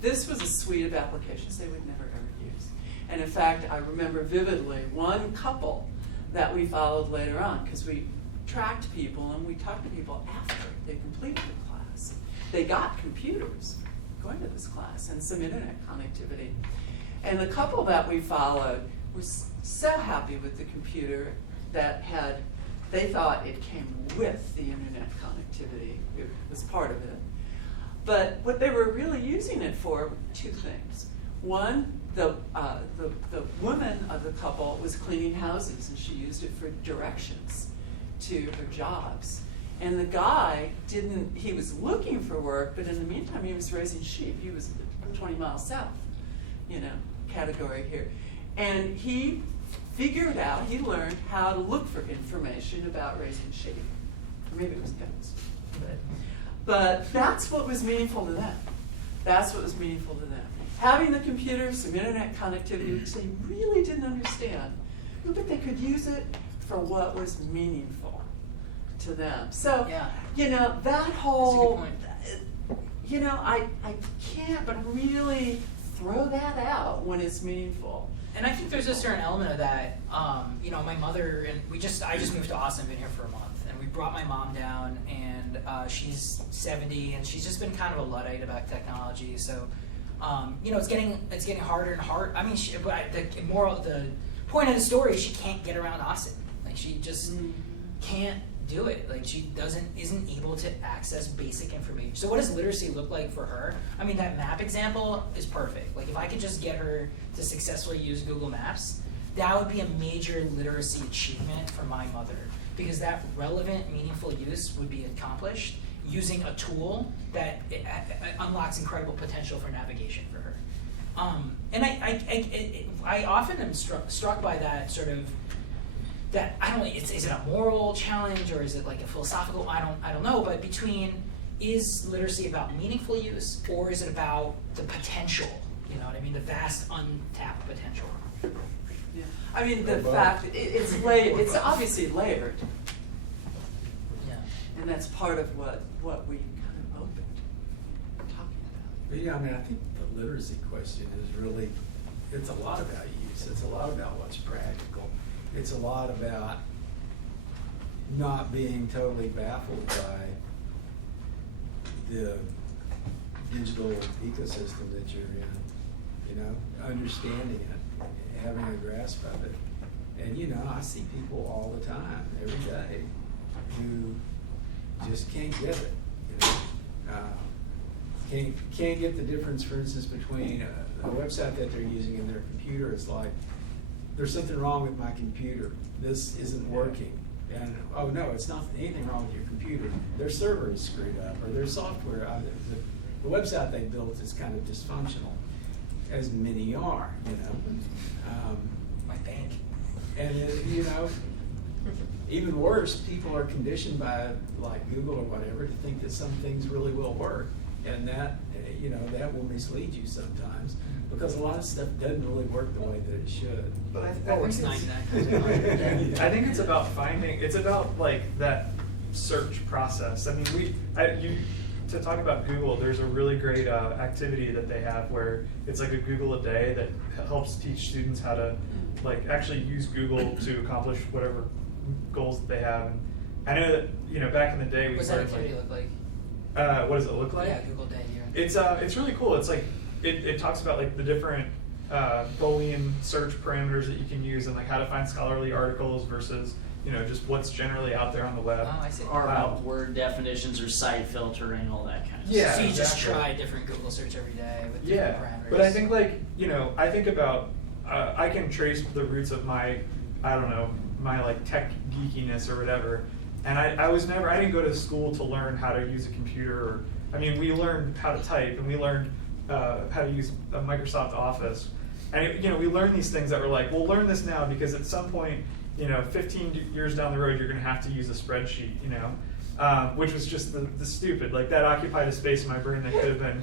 this was a suite of applications they would never ever use. And in fact, I remember vividly one couple that we followed later on, because we tracked people and we talked to people after they completed the class. They got computers going to this class and some internet connectivity. And the couple that we followed was so happy with the computer that they thought it came with the internet connectivity. It was part of it. But what they were really using it for were two things. One, the woman of the couple was cleaning houses, and she used it for directions to her jobs. And the guy he was looking for work, but in the meantime, he was raising sheep. He was 20 miles south, category here. And he learned how to look for information about raising sheep. Or maybe it was goats. But that's what was meaningful to them. That's what was meaningful to them. Having the computer, some internet connectivity, which they really didn't understand, but they could use it for what was meaningful to them. So, that whole, I can't but really throw that out when it's meaningful. And I think there's a certain element of that. You know, my mother and I just moved to Austin, been here for a month, and we brought my mom down, and she's 70, and she's just been kind of a Luddite about technology. So, you know, it's getting harder and harder. I mean, but the point of the story is she can't get around Austin. Like, she just can't do it. Like, she isn't able to access basic information. So what does literacy look like for her? I mean, that map example is perfect. Like, if I could just get her to successfully use Google Maps, that would be a major literacy achievement for my mother, because that relevant, meaningful use would be accomplished using a tool that unlocks incredible potential for navigation for her. And I often am struck by that sort of, that I don't know, is it a moral challenge or is it like a philosophical? I don't know. But between, is literacy about meaningful use or is it about the potential? You know what I mean? The vast untapped potential. Yeah. I mean, the fact it's obviously layered, Yeah. and that's part of what we kind of opened talking about. But yeah, I mean, I think the literacy question is really, it's a lot about use. It's a lot about what's practical. It's a lot about not being totally baffled by the digital ecosystem that you're in, you know, understanding it, having a grasp of it. And, you know, I see people all the time, every day, who just can't get it, you know. Can't get the difference, for instance, between a website that they're using in their computer. It's like, there's something wrong with my computer. This isn't working. And, oh no, it's not anything wrong with your computer. Their server is screwed up, or their software, the website they built is kind of dysfunctional, as many are, you know. My bank. And, you know, even worse, people are conditioned by, like, Google or whatever, to think that some things really will work. And that, you know, that will mislead you sometimes, because a lot of stuff doesn't really work the way that it should. But I Or it's think 99. I think it's about it's about like that search process. I mean, to talk about Google, there's a really great activity that they have where it's like a Google a day that helps teach students how to like actually use Google to accomplish whatever goals that they have. And I know that, you know, back in the day we What's that learned, activity look like? what does it look like? Yeah, Google Day here. It's really cool. It's like it talks about like the different Boolean search parameters that you can use and like how to find scholarly articles versus, you know, just what's generally out there on the web. Oh, I see. Or about word definitions or site filtering, all that kind of Yeah, stuff. So you just exactly. try different Google search every day with Yeah, different parameters. but I think like, you know, I think about I can trace the roots of my, I don't know, my like tech geekiness or whatever. And I didn't go to school to learn how to use a computer. Or, I mean, we learned how to type and we learned how to use Microsoft Office. And, you know, we learned these things that were like, we'll learn this now because at some point, you know, 15 years down the road, you're going to have to use a spreadsheet, you know, which was just the stupid. Like, that occupied a space in my brain that could have been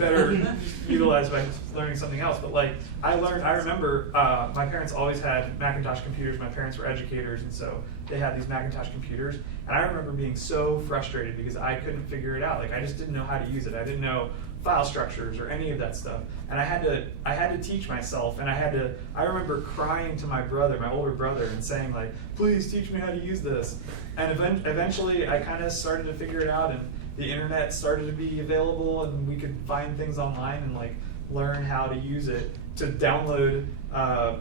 better utilized by learning something else. But like, I remember my parents always had Macintosh computers. My parents were educators, and so they had these Macintosh computers. And I remember being so frustrated because I couldn't figure it out. Like, I just didn't know how to use it. I didn't know file structures or any of that stuff. And I had to teach myself, and I remember crying to my brother, my older brother, and saying like, please teach me how to use this. And eventually I kind of started to figure it out, and the internet started to be available, and we could find things online and like learn how to use it to download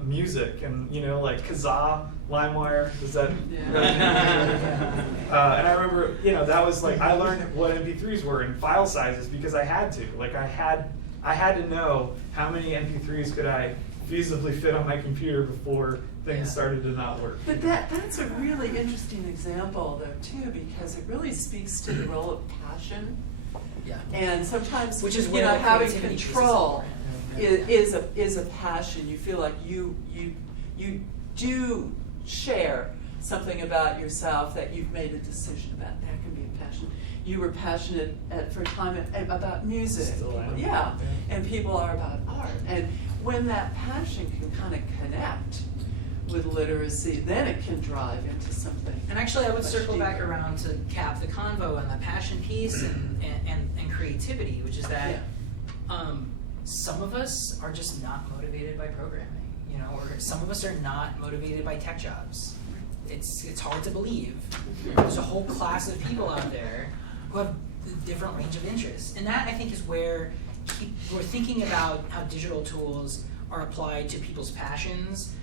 music, and, you know, like Kazaa, LimeWire, is that? Yeah. And I remember, you know, that was like, I learned what MP3s were and file sizes because I had to. Like, I had to know how many MP3s could I feasibly fit on my computer before things started to not work. But that's a really interesting example, though, too, because it really speaks to the role of passion. Yeah. And sometimes, Which is you where know, the having creativity pieces control are. is a passion. You feel like you do share something about yourself that you've made a decision about. That can be a passion. You were passionate for a time about music. Still am. Yeah, and people are about art. And when that passion can kind of connect with literacy, then it can drive into something. And actually, I would much circle back deeper. around to cap the convo on the passion piece and creativity, which is that some of us are just not motivated by programming. you know, or some of us are not motivated by tech jobs. It's hard to believe. There's a whole class of people out there who have a different range of interests. And that, I think, is where we're thinking about how digital tools are applied to people's passions,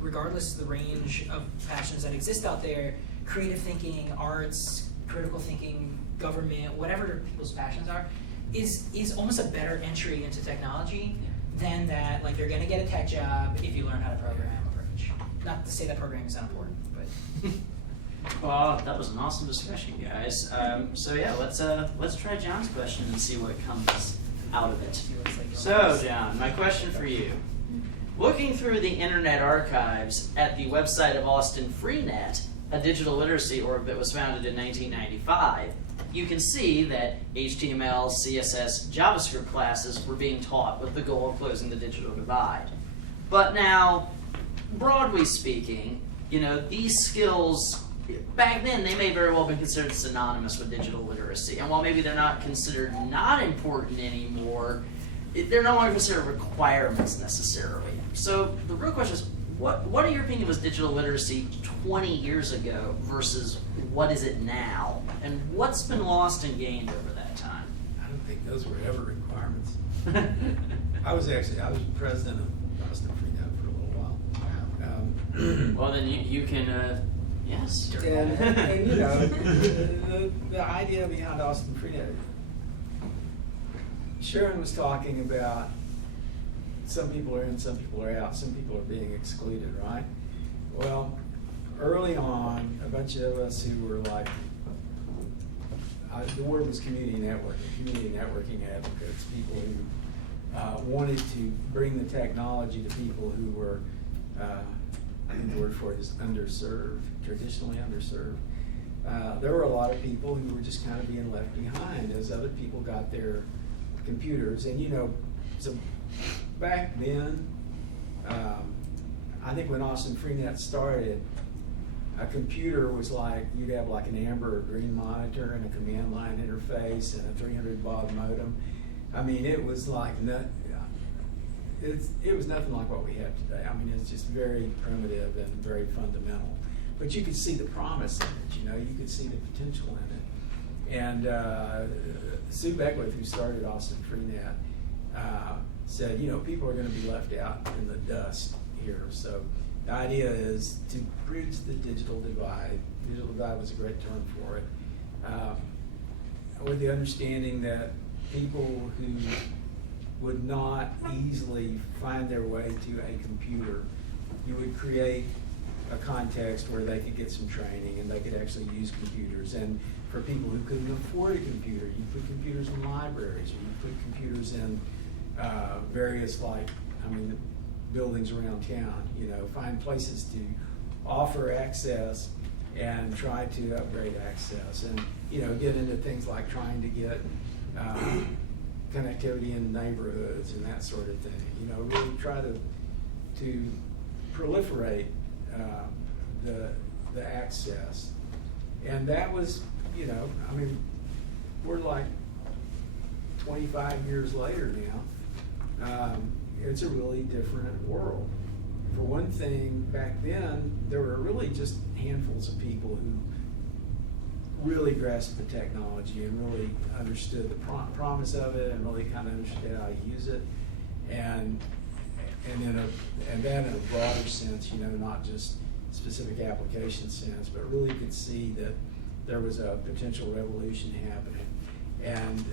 regardless of the range of passions that exist out there. Creative thinking, arts, critical thinking, government, whatever people's passions are, is almost a better entry into technology than that, like, you're going to get a tech job if you learn how to program approach. Not to say that programming is not important, but... Well, that was an awesome discussion, guys. So yeah, let's try John's question and see what comes out of it. So, John, my question for you. Looking through the Internet Archives at the website of Austin Freenet, a digital literacy org that was founded in 1995, you can see that HTML, CSS, JavaScript classes were being taught with the goal of closing the digital divide. But now, broadly speaking, you know, these skills, back then, they may very well have been considered synonymous with digital literacy. And while maybe they're not considered not important anymore, they're no longer considered requirements necessarily. So the real question is, what in your opinion was digital literacy 20 years ago versus what is it now? And what's been lost and gained over that time? I don't think those were ever requirements. I was president of Austin Freenet for a little while. Well, then you can, yes. And you know, the idea behind Austin Freenet, Sharon was talking about some people are in, some people are out, some people are being excluded, right? Well, early on, a bunch of us who were like, the word was community networking advocates, people who wanted to bring the technology to people who were, I think the word for it is underserved, traditionally underserved. There were a lot of people who were just kind of being left behind as other people got their computers. And you know, so back then, I think when Austin Freenet started, a computer was like, you'd have like an amber or green monitor and a command line interface and a 300 baud modem. I mean, it was like, it was nothing like what we have today. I mean, it's just very primitive and very fundamental. But you could see the promise in it, you know, you could see the potential in it. And Sue Beckwith, who started Austin Freenet, said, you know, people are going to be left out in the dust here. So the idea is to bridge the digital divide. Digital divide was a great term for it. With the understanding that people who would not easily find their way to a computer, you would create a context where they could get some training and they could actually use computers. And for people who couldn't afford a computer, you put computers in libraries, or you put computers in various, like, I mean, buildings around town, you know, find places to offer access and try to upgrade access, and, you know, get into things like trying to get connectivity in neighborhoods and that sort of thing. You know, really try to proliferate the access. And that was, you know, I mean, we're like 25 years later now. It's a really different world. For one thing, back then, there were really just handfuls of people who really grasped the technology and really understood the promise of it and really kind of understood how to use it. And that in a broader sense, you know, not just specific application sense, but really could see that there was a potential revolution happening. And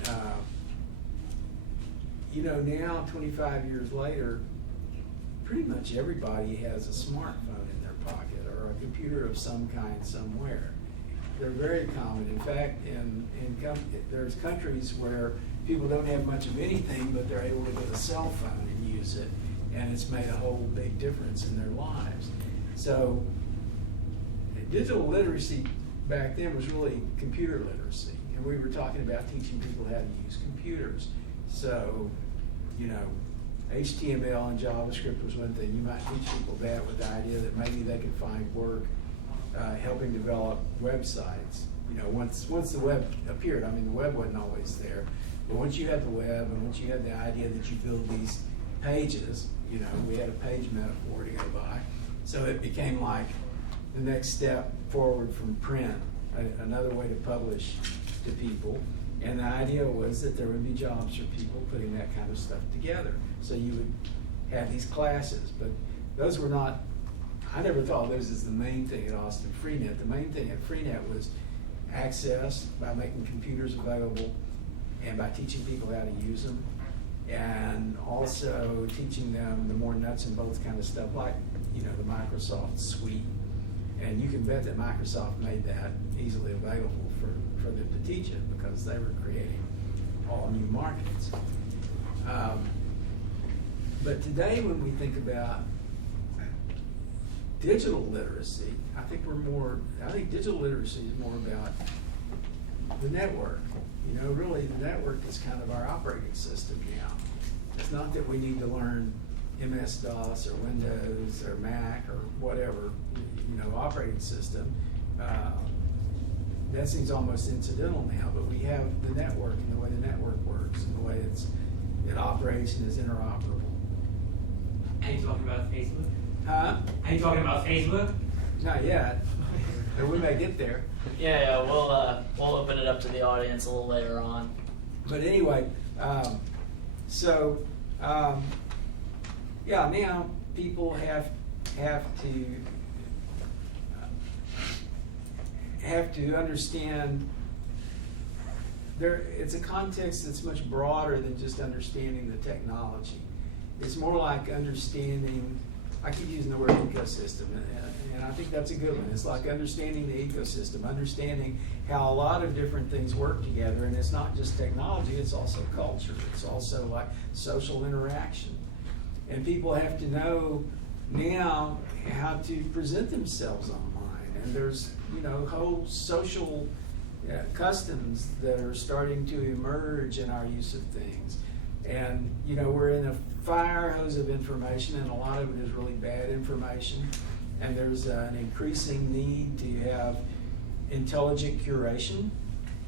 you know, now 25 years later, pretty much everybody has a smartphone in their pocket or a computer of some kind somewhere. They're very common. In fact, there's countries where people don't have much of anything, but they're able to get a cell phone and use it, and it's made a whole big difference in their lives. So digital literacy back then was really computer literacy, and we were talking about teaching people how to use computers. So, you know, HTML and JavaScript was one thing. You might teach people that with the idea that maybe they could find work helping develop websites. You know, once the web appeared, I mean, the web wasn't always there, but once you had the web and once you had the idea that you build these pages. You know, we had a page metaphor to go by. So it became like the next step forward from print, another way to publish to people. And the idea was that there would be jobs for people putting that kind of stuff together. So you would have these classes, but those were not, I never thought of those as the main thing at Austin Freenet. The main thing at Freenet was access by making computers available and by teaching people how to use them, and also teaching them the more nuts and bolts kind of stuff like, you know, the Microsoft suite. And you can bet that Microsoft made that easily available for them to teach it because they were creating all new markets. But today when we think about digital literacy, I think digital literacy is more about the network. You know, really the network is kind of our operating system now. It's not that we need to learn MS-DOS or Windows or Mac or whatever, you know, operating system. That seems almost incidental now, but we have the network and the way the network works and the way it operates and is interoperable. Are you talking about Facebook? Huh? Are you talking about Facebook? Not yet, but we may get there. Yeah, we'll open it up to the audience a little later on. But anyway, yeah, now people have to understand it's a context that's much broader than just understanding the technology. It's more like understanding, I keep using the word ecosystem, and I think that's a good one. It's like understanding the ecosystem, understanding how a lot of different things work together, and it's not just technology, it's also culture. It's also like social interaction. And people have to know now how to present themselves online. And there's, you know, whole social customs that are starting to emerge in our use of things. And, you know, we're in a fire hose of information, and a lot of it is really bad information. And there's an increasing need to have intelligent curation.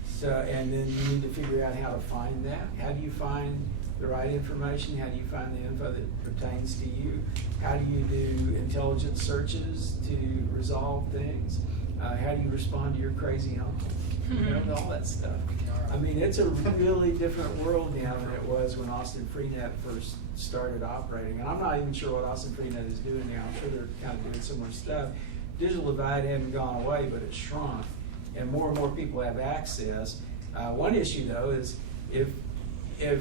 So, and then you need to figure out how to find that. How do you find the right information? How do you find the info that pertains to you? How do you do intelligent searches to resolve things? How do you respond to your crazy uncle? You know, all that stuff. I mean, it's a really different world now than it was when Austin Freenet first started operating. And I'm not even sure what Austin Freenet is doing now. I'm sure they're kind of doing similar stuff. Digital divide hasn't gone away, but it's shrunk. And more people have access. One issue, though, is if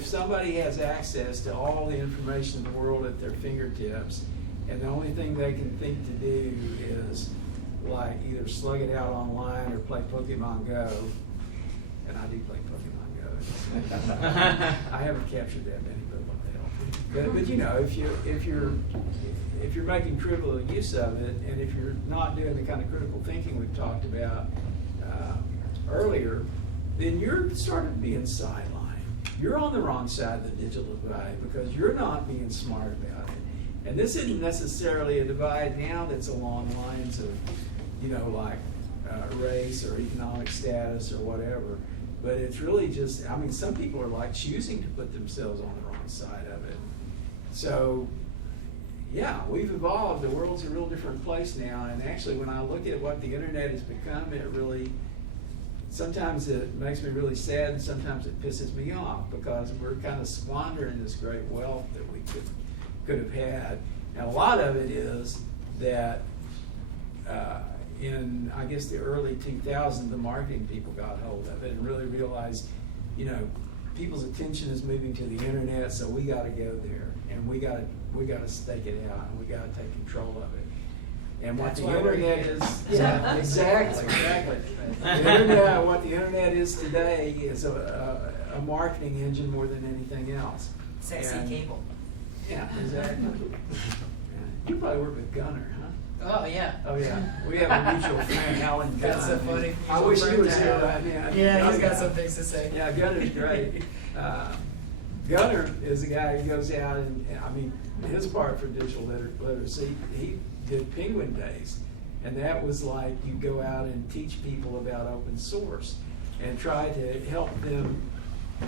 somebody has access to all the information in the world at their fingertips, and the only thing they can think to do is like either slug it out online or play Pokemon Go, and I do play Pokemon Go. I haven't captured that many, but what the hell. But you know, if you're making trivial use of it, and if you're not doing the kind of critical thinking we've talked about earlier, then you're starting to be sidelined. You're on the wrong side of the digital divide because you're not being smart about it. And this isn't necessarily a divide now that's along lines of, you know, like race or economic status or whatever. But it's really just, I mean, some people are like choosing to put themselves on the wrong side of it. So, yeah, we've evolved. The world's a real different place now. And actually, when I look at what the internet has become, it really, sometimes it makes me really sad, and sometimes it pisses me off because we're kind of squandering this great wealth that we could have had. And a lot of it is that in, I guess, the early 2000s, the marketing people got hold of it and really realized, you know, people's attention is moving to the internet, so we got to go there, and we got to stake it out, and we got to take control of it. And what the internet is, yeah, exactly. The internet, what the internet is today is a marketing engine more than anything else. Sexy cable. Yeah, exactly. You probably work with Gunnar, huh? Oh yeah. Oh yeah. We have a mutual friend, Alan Gunn. That's so funny. I wish he was here right now. Yeah, he's got some things to say. Yeah, Gunner's great. Gunnar is a guy who goes out and, I mean, his part for digital literacy, he did Penguin Days. And that was like you go out and teach people about open source and try to help them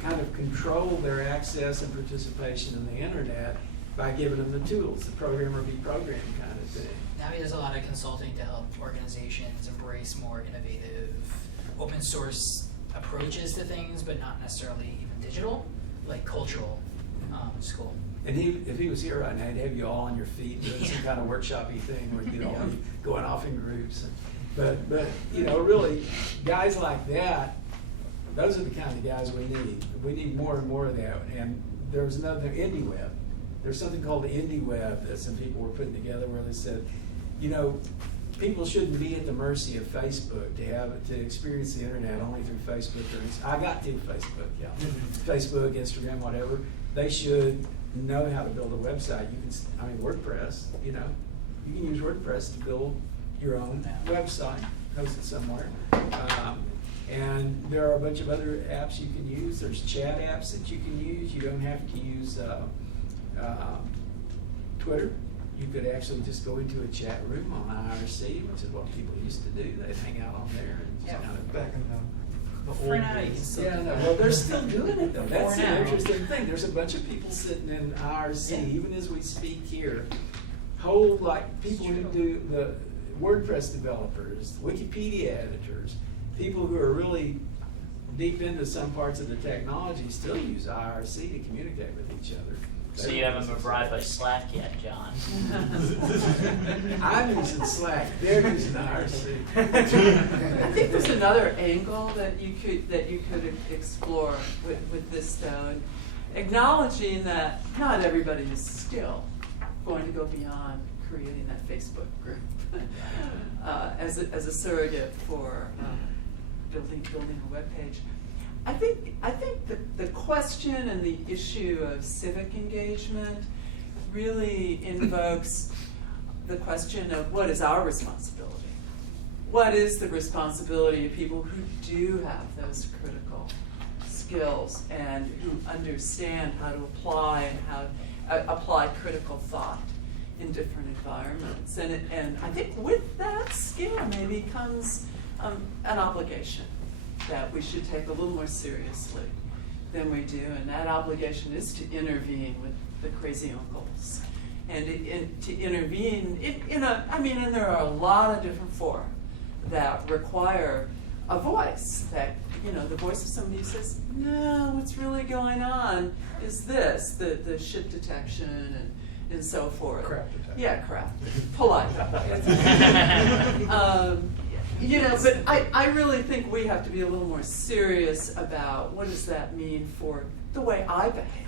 kind of control their access and participation in the internet by giving them the tools, the programmer be programmed kind of thing. Navi does a lot of consulting to help organizations embrace more innovative, open source approaches to things, but not necessarily even digital, like cultural school. And if he was here right now, he'd have you all on your feet doing some kind of workshop-y thing where you'd all be going off in groups. But you know, really, guys like that, those are the kind of guys we need. We need more and more of that. And there was another indie web. There's something called the indie web that some people were putting together where they said, you know, people shouldn't be at the mercy of Facebook to experience the internet only through Facebook I got to Facebook, yeah. Facebook, Instagram, whatever. They should know how to build a website. WordPress, you know. You can use WordPress to build your own website, host it somewhere. And there are a bunch of other apps you can use. There's chat apps that you can use. You don't have to use Twitter. You could actually just go into a chat room on IRC, which is what people used to do. They'd hang out on there and just kind of Back in the For now, you can still do that. well, they're still doing it though. That's For the now. interesting thing. There's a bunch of people sitting in IRC, even as we speak here, whole like people who do the WordPress developers, Wikipedia editors, people who are really deep into some parts of the technology still use IRC to communicate with each other. So you haven't been bribed by Slack yet, John? I'm using Slack. They're using IRC. I think there's another angle that you could explore with this though, and acknowledging that not everybody is still going to go beyond creating that Facebook group as a surrogate for building a web page. I think the question and the issue of civic engagement really invokes the question of what is our responsibility? What is the responsibility of people who do have those critical skills and who understand how to apply and how apply critical thought in different environments? And I think with that skill maybe comes an obligation that we should take a little more seriously than we do, and that obligation is to intervene with the crazy uncles, and to intervene and there are a lot of different fora that require a voice, that, you know, the voice of somebody who says, no, what's really going on is this, the shit detection and so forth. Crap detection. Yeah, crap. Polite. You know, but I really think we have to be a little more serious about what does that mean for the way I behave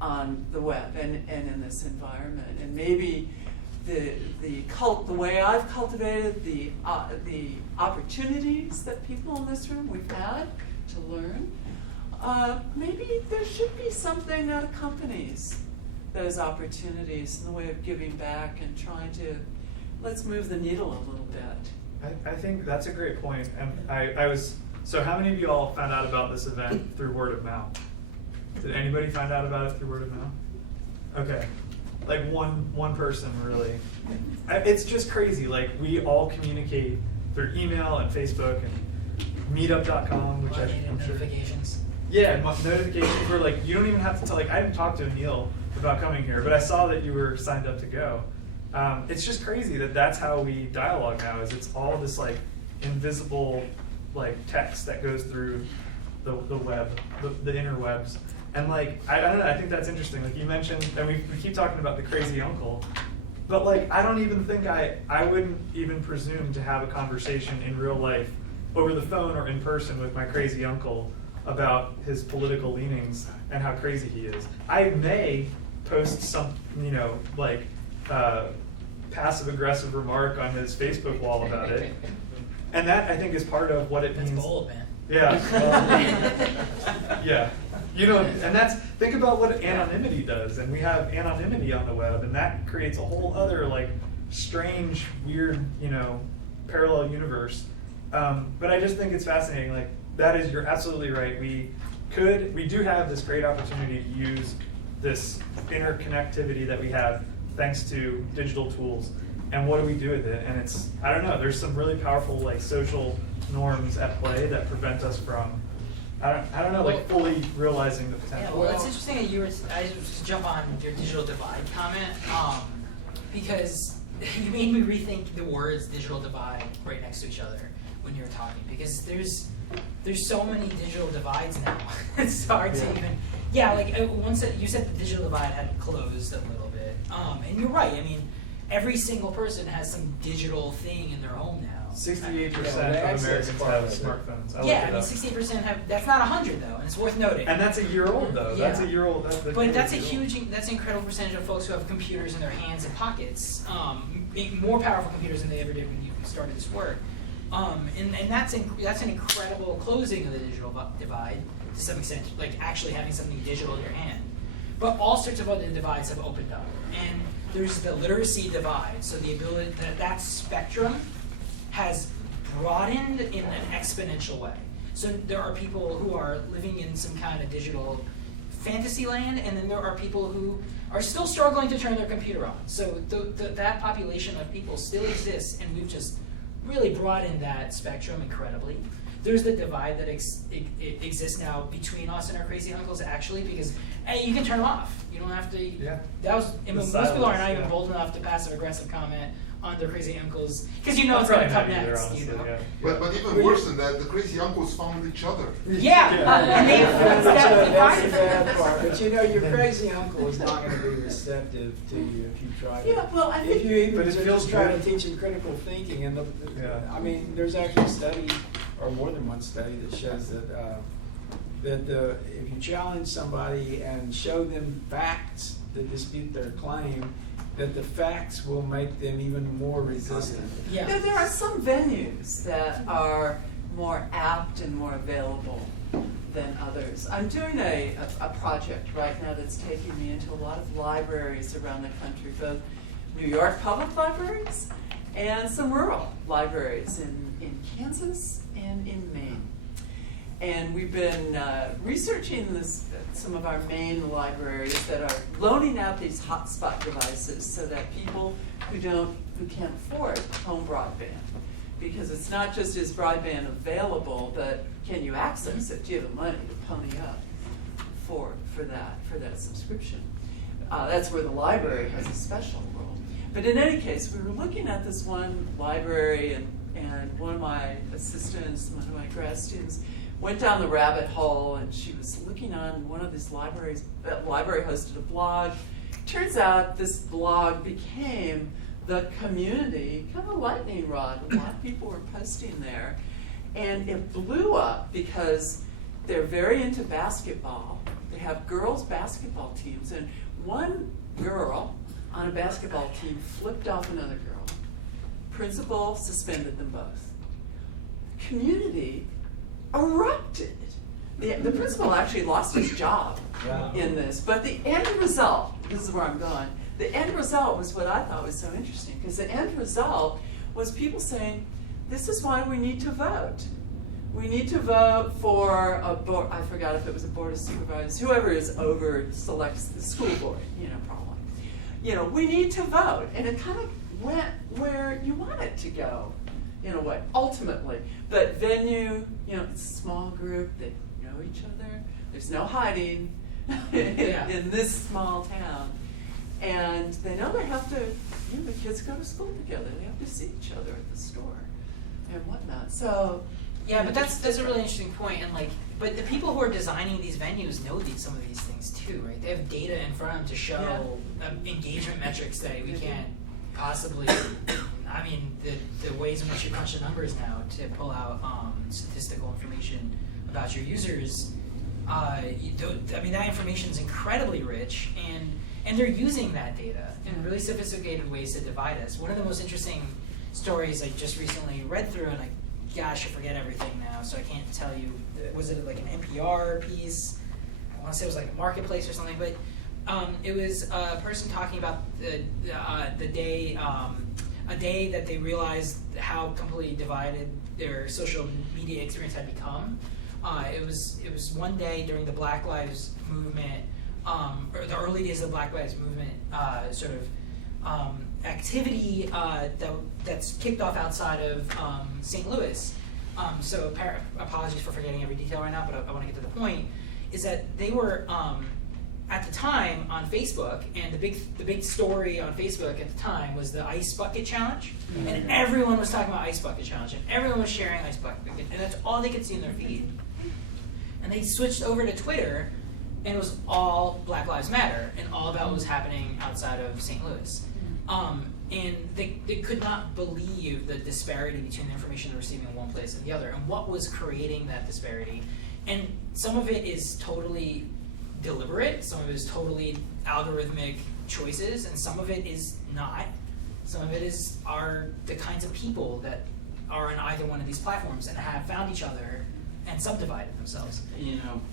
on the web and in this environment, and maybe the way I've cultivated the opportunities that people in this room we've had to learn. Maybe there should be something that accompanies those opportunities in the way of giving back and trying to let's move the needle a little bit. I think that's a great point, and so how many of you all found out about this event through word of mouth? Did anybody find out about it through word of mouth? Okay, like one person really. It's just crazy, like we all communicate through email and Facebook and meetup.com, which I'm sure. Notifications. Yeah, notifications where like you don't even have to tell, like I didn't talk to Emil about coming here, but I saw that you were signed up to go. It's just crazy that that's how we dialogue now, is it's all this like invisible like text that goes through the web, the interwebs. And like, I don't know, I think that's interesting. Like you mentioned, and we keep talking about the crazy uncle, but like I don't even think I wouldn't even presume to have a conversation in real life over the phone or in person with my crazy uncle about his political leanings and how crazy he is. I may post some, you know, like passive-aggressive remark on his Facebook wall about it. And that, I think, is part of what it means. That's bold, man. Yeah. Yeah. You know, and think about what anonymity does. And we have anonymity on the web, and that creates a whole other, like, strange, weird, you know, parallel universe. But I just think it's fascinating. Like, you're absolutely right. We do have this great opportunity to use this interconnectivity that we have thanks to digital tools. And what do we do with it? And it's, I don't know, there's some really powerful like social norms at play that prevent us from I don't know, like fully realizing the potential. Yeah, well, it's interesting that you were. I just jump on your digital divide comment because you made me rethink the words digital divide right next to each other when you were talking, because there's so many digital divides now. It's hard to even. Yeah, like once you said the digital divide had closed a little bit, and you're right. I mean, every single person has some digital thing in their home now. 68% Yeah, of Americans have access part smartphones. Yeah, I mean, 68% have. That's not 100 though, and it's worth noting. And that's a year old though. Yeah. That's a year old. But that's that's an incredible percentage of folks who have computers in their hands and pockets, more powerful computers than they ever did when you started this work. And that's an incredible closing of the digital divide to some extent, like actually having something digital in your hand. But all sorts of other divides have opened up, and there's the literacy divide. So the ability that spectrum has broadened in an exponential way. So there are people who are living in some kind of digital fantasy land, and then there are people who are still struggling to turn their computer on. So that population of people still exists, and we've just really broadened that spectrum incredibly. There's the divide that exists now between us and our crazy uncles, actually, because hey, you can turn them off. You don't have to. Yeah. That was. I mean, most people are not even bold enough to passive aggressive comment on their crazy uncles, because you know it's going to come next. Honestly, you know. yeah. But even worse than that, the crazy uncles found each other. Yeah, and they That's that the bad part. But you know, your crazy uncle is not going to be receptive to you if you try to. Yeah, well, I If think. you even But it just feels try good. to teach him critical thinking, and Yeah. I mean, there's actually a study, or more than one study, that shows that if you challenge somebody and show them facts that dispute their claim, that the facts will make them even more resistant. Yeah. There are some venues that are more apt and more available than others. I'm doing a project right now that's taking me into a lot of libraries around the country, both New York public libraries and some rural libraries in Kansas and in Maine. And we've been researching some of our main libraries that are loaning out these hotspot devices so that people who can't afford home broadband, because it's not just is broadband available, but can you access it? Do you have the money to pony up for that subscription? That's where the library has a special role. But in any case, we were looking at this one library, and one of my assistants, one of my grad students, went down the rabbit hole, and she was looking on one of these libraries. That library hosted a blog. Turns out this blog became the community, kind of a lightning rod. A lot of people were posting there. And it blew up because they're very into basketball. They have girls' basketball teams, and one girl on a basketball team flipped off another girl. Principal suspended them both. Community erupted. The principal actually lost his job in this, but the end result, this is where I'm going, the end result was what I thought was so interesting, because the end result was people saying, this is why we need to vote. We need to vote for a board, I forgot if it was a board of supervisors, whoever is over selects the school board, probably. We need to vote, and it kind of went where you want it to go, in a way, ultimately. But venue, it's a small group, they know each other, there's no hiding in this small town. And they know they have to, the kids go to school together, they have to see each other at the store and whatnot. So, yeah, but that's a really interesting point, and but the people who are designing these venues know some of these things too, right? They have data in front of them to show engagement metrics that we can't possibly. I mean, the ways in which you crunch the numbers now to pull out statistical information about your users. That information is incredibly rich, and they're using that data in really sophisticated ways to divide us. One of the most interesting stories I just recently read through, and I forget everything now, so I can't tell you. Was it like an NPR piece? I want to say it was like a marketplace or something, but it was a person talking about the day, a day that they realized how completely divided their social media experience had become. It was one day during the Black Lives Movement, or the early days of the Black Lives Movement activity that's kicked off outside of St. Louis. Apologies for forgetting every detail right now, but I want to get to the point. Is that they were at the time on Facebook, and the big story on Facebook at the time was the ice bucket challenge, and everyone was talking about ice bucket challenge, and everyone was sharing ice bucket, and that's all they could see in their feed. And they switched over to Twitter, and it was all Black Lives Matter, and all about what was happening outside of St. Louis. And they could not believe the disparity between the information they're receiving in one place and the other, and what was creating that disparity. And some of it is totally deliberate, some of it is totally algorithmic choices, and some of it is not. Some of it are the kinds of people that are on either one of these platforms and have found each other and subdivided themselves.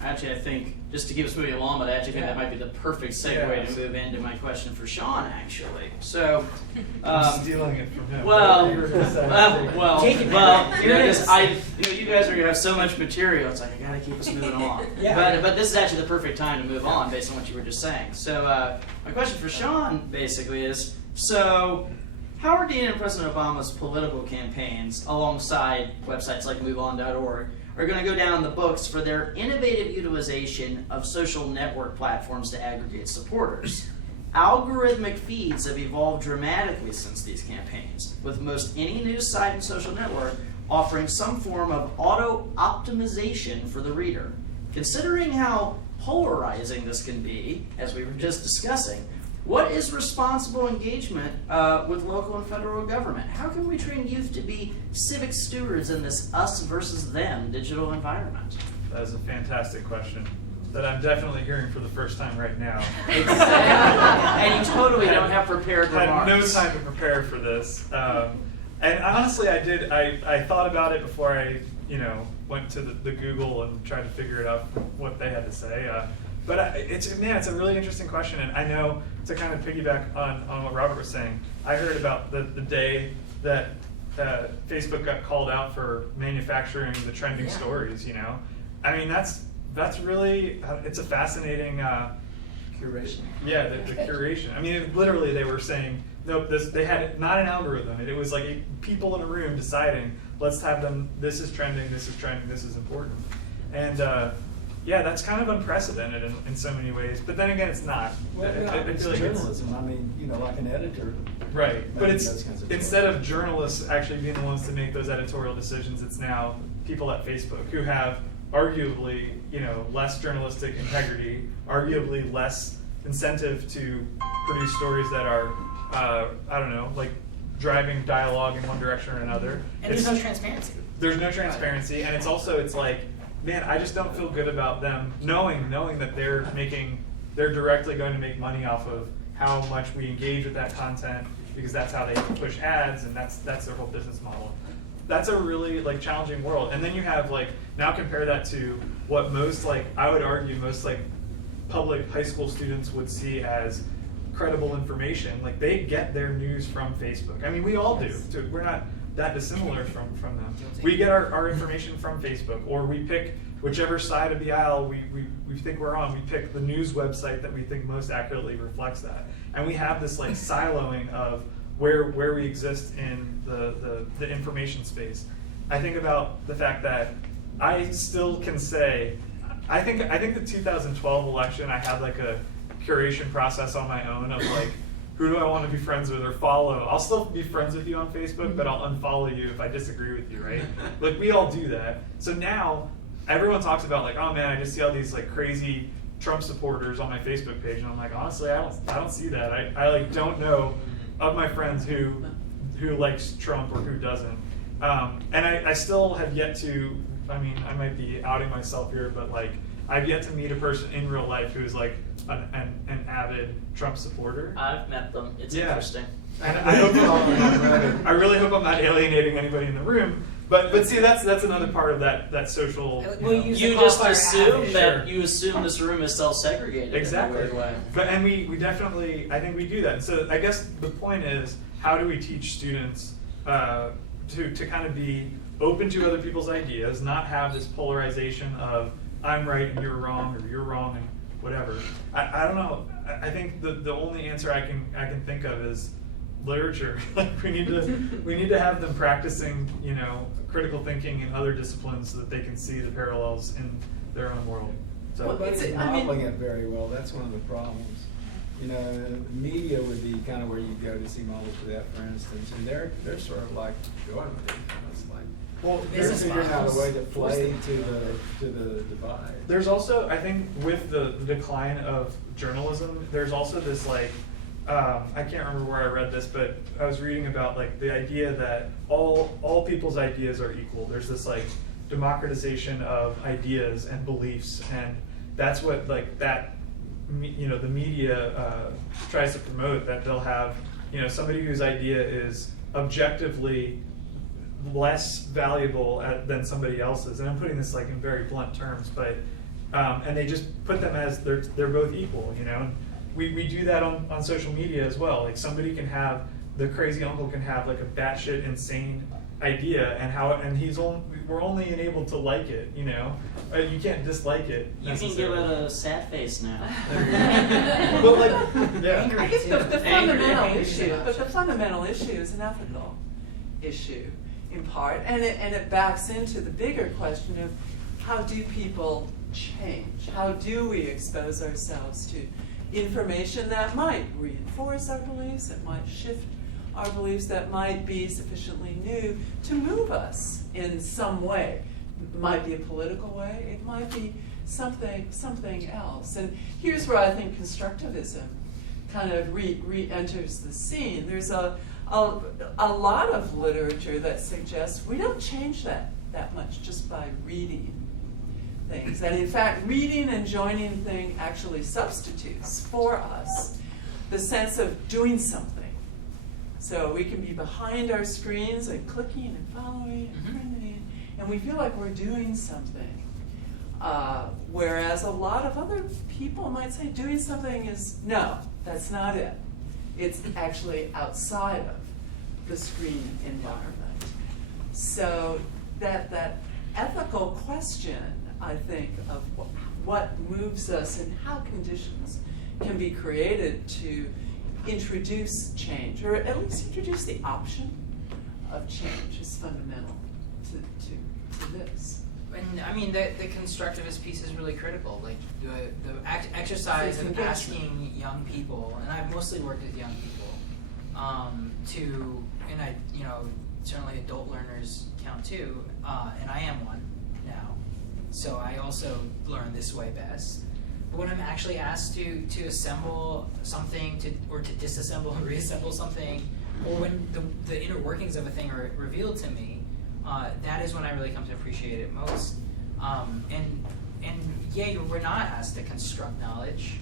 Actually, I think, just to keep us moving along, but I actually think that might be the perfect segue to move into my question for Sean, actually. So, I'm stealing it from him. You guys have so much material, it's like, I gotta keep us moving along. But this is actually the perfect time to move on based on what you were just saying. So, my question for Sean, basically, is, so, Howard Dean and President Obama's political campaigns, alongside websites like MoveOn.org, are going to go down in the books for their innovative utilization of social network platforms to aggregate supporters. Algorithmic feeds have evolved dramatically since these campaigns, with most any news site and social network offering some form of auto-optimization for the reader. Considering how polarizing this can be, as we were just discussing, what is responsible engagement with local and federal government? How can we train youth to be civic stewards in this us versus them digital environment? That is a fantastic question that I'm definitely hearing for the first time right now. Exactly. And you totally don't have prepared remarks. I had no time to prepare for this. And honestly, I thought about it before I went to the Google and tried to figure it out what they had to say. But it's a really interesting question, and I know, to kind of piggyback on what Robert was saying, I heard about the day that Facebook got called out for manufacturing the trending stories, I mean, that's really, it's a fascinating... curation. Yeah, the curation. I mean, literally they were saying, nope, they had not an algorithm. It was like people in a room deciding, let's have them, this is trending, this is important. And that's kind of unprecedented in so many ways. But then again, it's not. Well, it's journalism. I mean, like an editor. Right. But it's instead of journalists actually being the ones to make those editorial decisions, it's now people at Facebook who have arguably, less journalistic integrity, arguably less incentive to produce stories that are, driving dialogue in one direction or another. And there's no transparency. There's no transparency, and it's like, man, I just don't feel good about them knowing that they're directly going to make money off of how much we engage with that content, because that's how they push ads, and that's their whole business model. That's a really challenging world. And then you have now compare that to what most I would argue most public high school students would see as credible information. They get their news from Facebook. I mean, we all do. We're not that dissimilar from them. We get our information from Facebook, or we pick whichever side of the aisle we think we're on. We pick the news website that we think most accurately reflects that. And we have this siloing of where we exist in the information space. I think about the fact that I still can say, I think the 2012 election, I had a curation process on my own of who do I want to be friends with or follow? I'll still be friends with you on Facebook, but I'll unfollow you if I disagree with you, right? We all do that. So now everyone talks about oh man, I just see all these crazy Trump supporters on my Facebook page, and I'm honestly, I don't see that. I don't know of my friends who likes Trump or who doesn't. And I still have yet to, I might be outing myself here, but I've yet to meet a person in real life who is an avid Trump supporter. I've met them. It's interesting. And I really hope I'm not alienating anybody in the room. But see, that's another part of that social. You just assume that you assume this room is self-segregated. Exactly. In a weird way. But we definitely, I think we do that. And so I guess the point is, how do we teach students to kind of be open to other people's ideas, not have this polarization of I'm right and you're wrong, or you're wrong and whatever. I don't know. I think the only answer I can think of is literature. Like we need to have them practicing, you know, critical thinking in other disciplines so that they can see the parallels in their own world. So Nobody's modeling it very well. That's one of the problems. You know, media would be kind of where you go to see models for that, for instance, and they're sort of like going with it. You know, it's like, well, they're figuring out a way to play to the divide. There's also, I think, with the decline of journalism, there's also this like, I can't remember where I read this, but I was reading about like the idea that all people's ideas are equal. There's this like democratization of ideas and beliefs, and that's what like that, you know, the media tries to promote, that they'll have, you know, somebody whose idea is objectively less valuable than somebody else's, and I'm putting this like in very blunt terms, but and they just put them as they're both equal, you know. And we do that on social media as well. Like somebody can have, the crazy uncle can have like a batshit insane idea, and we're only enabled to like it, you know. You can't dislike it. You can give it a sad face now. But like, yeah. I think the fundamental issue, but the fundamental issue is an ethical issue in part, and it backs into the bigger question of how do people change? How do we expose ourselves to information that might reinforce our beliefs, that might shift our beliefs, that might be sufficiently new to move us in some way? It might be a political way, it might be something else. And here's where I think constructivism kind of re-enters the scene. There's a lot of literature that suggests we don't change that much just by reading things. And in fact, reading and joining thing actually substitutes for us the sense of doing something. So we can be behind our screens and clicking and following and printing, and we feel like we're doing something. Whereas a lot of other people might say doing something is, no, that's not it. It's actually outside of the screen environment. So that ethical question, I think, of what moves us and how conditions can be created to introduce change, or at least introduce the option of change, is fundamental to this. And I mean, the constructivist piece is really critical. Like the exercise of asking young people, and I've mostly worked with young people, and I, you know, certainly adult learners count too, and I am one now, so I also learn this way best. But when I'm actually asked to assemble something, or to disassemble and reassemble something, or when the inner workings of a thing are revealed to me, that is when I really come to appreciate it most. And yeah, we're not asked to construct knowledge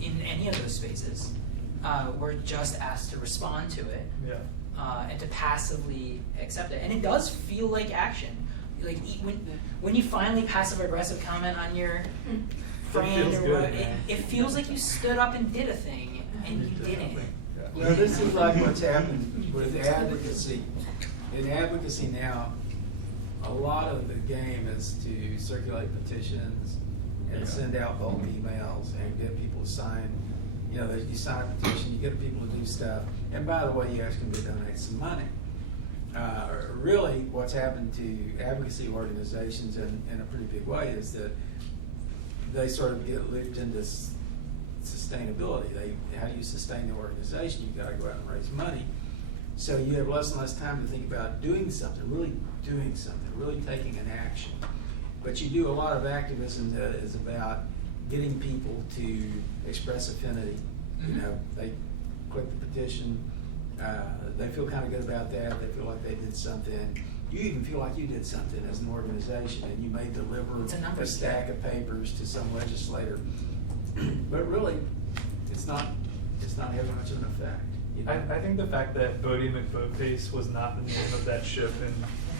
in any of those spaces. We're just asked to respond to it, and to passively accept it. And it does feel like action. Like when you finally passive-aggressive comment on your friend or what, it feels like you stood up and did a thing, and you didn't. Well, this is like what's happened with advocacy. In advocacy now, a lot of the game is to circulate petitions and send out bulk emails and get people to sign. You know, you sign a petition, you get people to do stuff, and by the way, you ask them to donate some money. Really, what's happened to advocacy organizations in a pretty big way is that they sort of get looped into sustainability. How do you sustain the organization? You've got to go out and raise money. So you have less and less time to think about doing something, really taking an action. But you do a lot of activism that is about getting people to express affinity. You know, they click the petition, they feel kind of good about that, they feel like they did something. You even feel like you did something as an organization, and you may deliver a stack of papers to some legislator. But really, it's not having much of an effect. You know? I think the fact that Bodie McBoatface was not the name of that ship in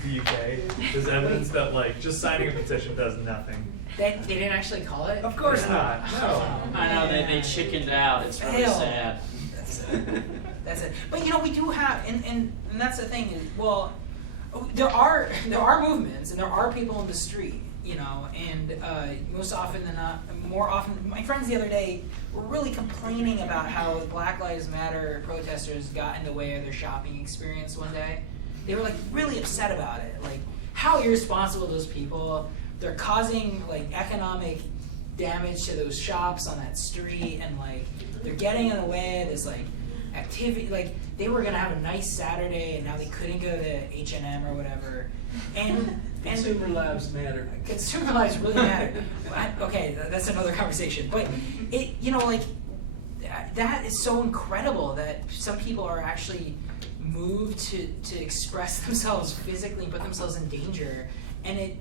the UK is evidence that like just signing a petition does nothing. They didn't actually call it? Of course not. No. I know they chickened out. It's really sad. That's it. But you know, we do have, and that's the thing is, well, there are movements and there are people in the street, you know, and most often than not, more often, my friends the other day were really complaining about how the Black Lives Matter protesters got in the way of their shopping experience one day. They were like really upset about it. Like, how irresponsible are those people? They're causing like economic damage to those shops on that street, and like they're getting in the way of this like activity. Like, they were gonna have a nice Saturday, and now they couldn't go to H&M or whatever. And Consumer lives matter. Consumer lives really matter. Okay, that's another conversation. But it, you know, like that is so incredible that some people are actually moved to express themselves physically and put themselves in danger. And I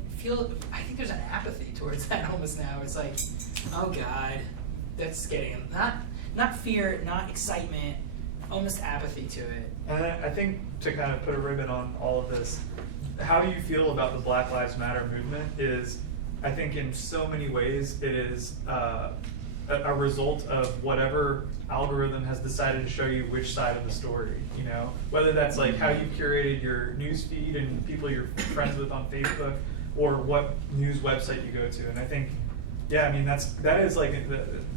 think there's an apathy towards that almost now. It's like, oh God, that's getting not fear, not excitement, almost apathy to it. And I think to kind of put a ribbon on all of this, how you feel about the Black Lives Matter movement is, I think in so many ways, it is a result of whatever algorithm has decided to show you which side of the story, you know? Whether that's like how you curated your news feed and people you're friends with on Facebook, or what news website you go to. And I think, yeah, I mean, that is like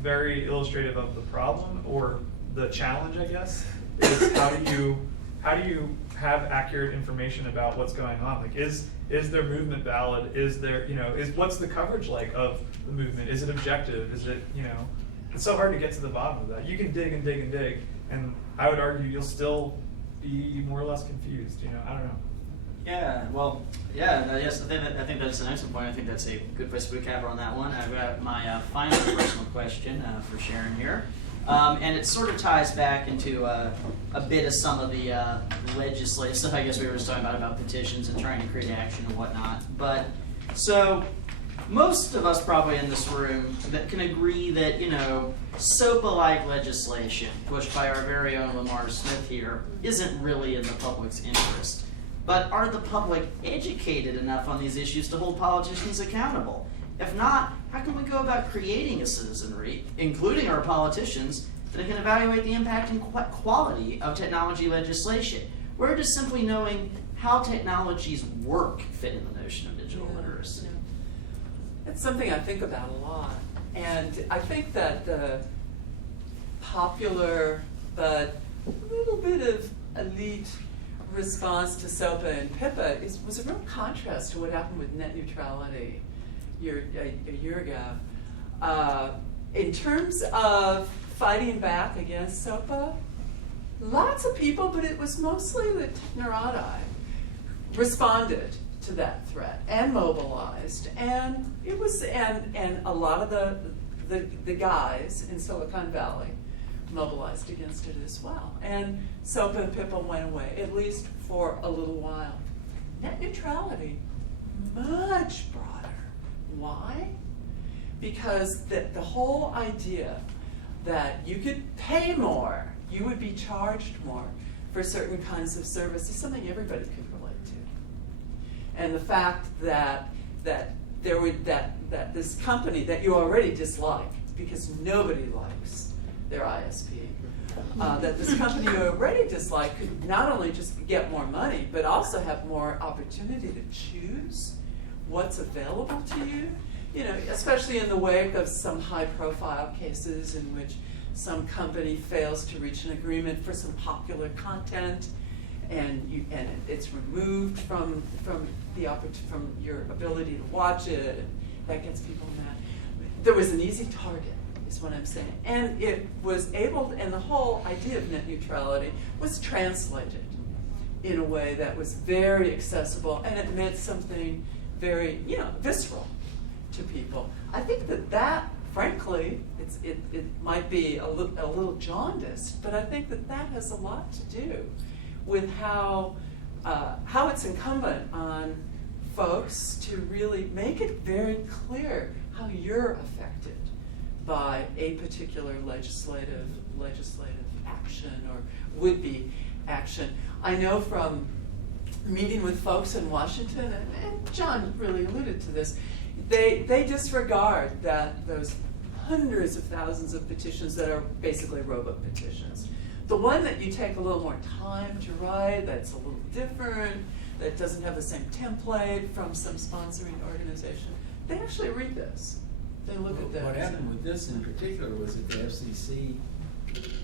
very illustrative of the problem, or the challenge, I guess, is how do you have accurate information about what's going on? Like, is their movement valid? Is there, you know, what's the coverage like of the movement? Is it objective? Is it, you know, it's so hard to get to the bottom of that. You can dig and dig and dig, and I would argue you'll still be more or less confused, you know, I don't know. Yeah, well, yeah, yes, I think that's an excellent point. I think that's a good place to recap on that one. I've got my final personal question for Sharon here. And it sort of ties back into a bit of some of the legislative stuff I guess we were just talking about petitions and trying to create action and whatnot. But so most of us probably in this room that can agree that, you know, SOPA-like legislation pushed by our very own Lamar Smith here isn't really in the public's interest. But are the public educated enough on these issues to hold politicians accountable? If not, how can we go about creating a citizenry, including our politicians, that can evaluate the impact and quality of technology legislation? Where does simply knowing how technologies work fit in the notion of digital literacy? It's something I think about a lot. And I think that the popular but a little bit of elite response to SOPA and PIPA was a real contrast to what happened with net neutrality a year ago. In terms of fighting back against SOPA, lots of people, but it was mostly the technorati, responded to that threat and mobilized, and it was and a lot of the guys in Silicon Valley mobilized against it as well. And SOPA and PIPA went away, at least for a little while. Net neutrality, much broader. Why? Because the whole idea that you could pay more, you would be charged more for certain kinds of service is something everybody could relate to. And the fact that this company that you already dislike, because nobody likes their ISP, that this company you already dislike could not only just get more money, but also have more opportunity to choose what's available to you. You know, especially in the wake of some high-profile cases in which some company fails to reach an agreement for some popular content, and it's removed from your ability to watch it, and that gets people mad. There was an easy target, is what I'm saying, and it was able, and the whole idea of net neutrality was translated in a way that was very accessible, and it meant something very, you know, visceral to people. I think that frankly, it might be a little jaundiced, but I think that has a lot to do with how it's incumbent on folks to really make it very clear how you're affected by a particular legislative action or would-be action. I know from meeting with folks in Washington, and John really alluded to this, they disregard that those hundreds of thousands of petitions that are basically robot petitions. The one that you take a little more time to write, that's a little different, that doesn't have the same template from some sponsoring organization, they actually read this. They look at this. What happened with this in particular was that the FCC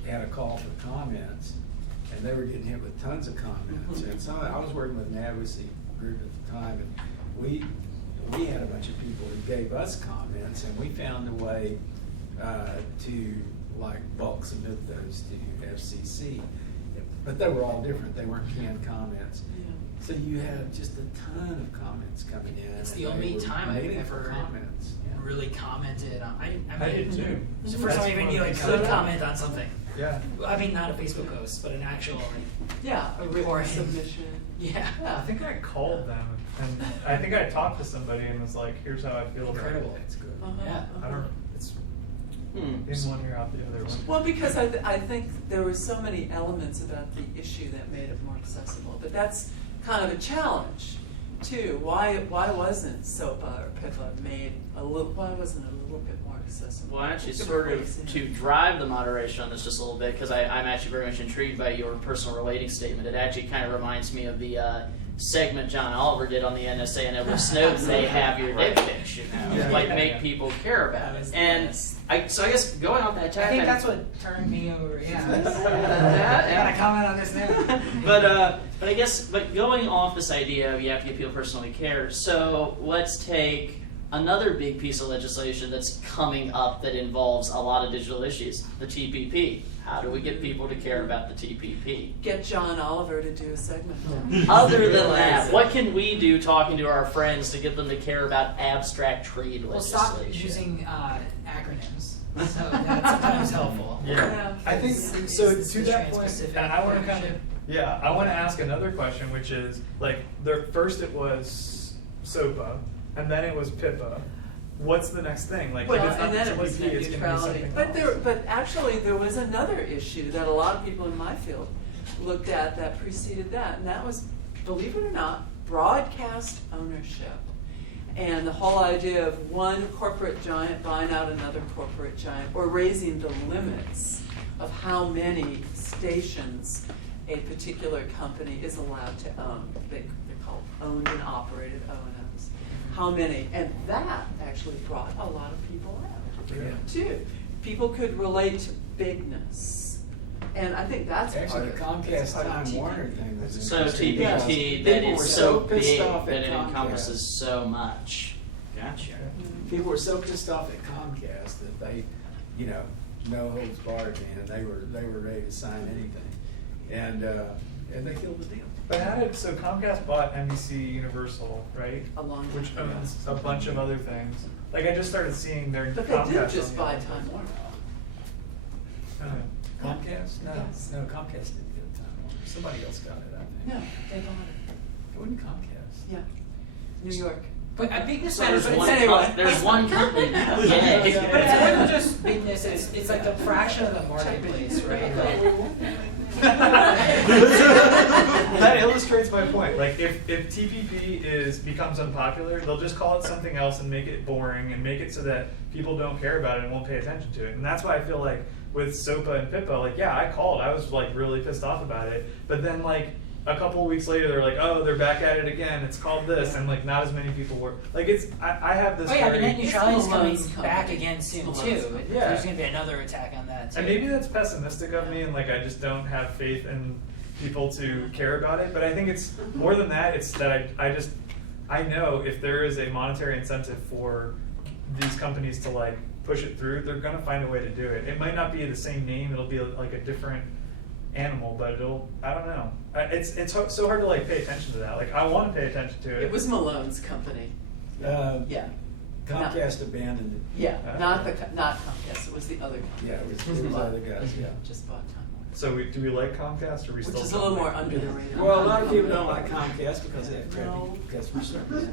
had a call for comments, and they were getting hit with tons of comments. And so I was working with an advocacy group at the time, and we had a bunch of people who gave us comments, and we found a way to like bulk submit those to FCC. But they were all different. They weren't canned comments. So you had just a ton of comments coming in. It's the only time I've ever comments. really commented on. I did too. It's the first time even you like could comment on something. Yeah. I mean, not a Facebook post, but an actual Yeah, a written Or- submission. yeah. I think I called them, and I think I talked to somebody and was like, "Here's how I feel about Incredible. it." That's good. Yeah. I don't. It's Hmm. in one ear out the other one. Well, because I think there were so many elements about the issue that made it more accessible, but that's kind of a challenge too. Why wasn't SOPA or PIPA made why wasn't it a little bit more accessible? Well, actually, Different sort ways of in. to drive the moderation on this just a little bit, because I'm actually very much intrigued by your personal relating statement. It actually kind of reminds me of the segment John Oliver did on the NSA and Edward Snowden. They have your dick pics, you know, like make people care about it. And so I guess going on that I track, think that's what turned me over. Yeah. Yeah. Gotta comment on this now. But I guess going off this idea of you have to get people personally care. So let's take another big piece of legislation that's coming up that involves a lot of digital issues, the TPP. How do we get people to care about the TPP? Get John Oliver to do a segment. Other than that, what can we do talking to our friends to get them to care about abstract trade Well, legislation? stop using acronyms. So that's sometimes helpful. Yeah. I think so. It's To that point, specific and I want to version. kind of I want to ask another question, which is like first it was SOPA, and then it was PIPA. What's the next thing? Like Well, if it's not and then it was TPP, net it's going to be neutrality. something else. But actually, there was another issue that a lot of people in my field looked at that preceded that, and that was, believe it or not, broadcast ownership. And the whole idea of one corporate giant buying out another corporate giant, or raising the limits of how many stations a particular company is allowed to own. They're called owned and operated O&Os. How many? And that actually brought a lot of people out, too. People could relate to bigness. And I think that's Actually, the part of Comcast part of Time TPP. Warner thing was So interesting. TPP, People that were is so pissed big off that at it Comcast. encompasses so much. Gotcha. People were so pissed off at Comcast that they, no holds barred, man. They were ready to sign anything, and they killed the deal. But so Comcast bought NBC Universal, right? A long Which time ago. owns a bunch of other things. Like I just started seeing their But Comcast they did just on the buy other Time side. Warner. Comcast? No, Yes. no, Comcast didn't get Time Warner. Somebody else got it, I think. No, they bought it. It wasn't Comcast. Yeah. New York. But bigness So matters. there's But one, it's anyway. there's one company. But it's more than just bigness. It's like a fraction of the marketplace, right? That illustrates my point. Like if TPP becomes unpopular, they'll just call it something else and make it boring and make it so that people don't care about it and won't pay attention to it. And that's why I feel like with SOPA and PIPA, like I called, I was like really pissed off about it. But then like a couple of weeks later, they're like, oh, they're back at it again. It's called this, and like not as many people were. Like I have this. Oh yeah, but very, net neutrality is coming Malone's back company. again soon Malone's too. company. Yeah. There's gonna be another attack on that too. And maybe that's pessimistic of me, and like I just don't have faith in people to care about it. But I think it's more than that. It's that I know if there is a monetary incentive for these companies to like push it through, they're gonna find a way to do it. It might not be the same name. It'll be like a different animal, but I don't know. It's so hard to like pay attention to that. Like I want to pay attention to it. It was Malone's company. Yeah. Comcast abandoned it. Yeah, not Comcast, it was the other company. Yeah, it was other guys, yeah. Just bought Time Warner. So do we like Comcast, or we Which still? is a little more under the radar. Well, a lot of people don't like Comcast because they have crappy customer service.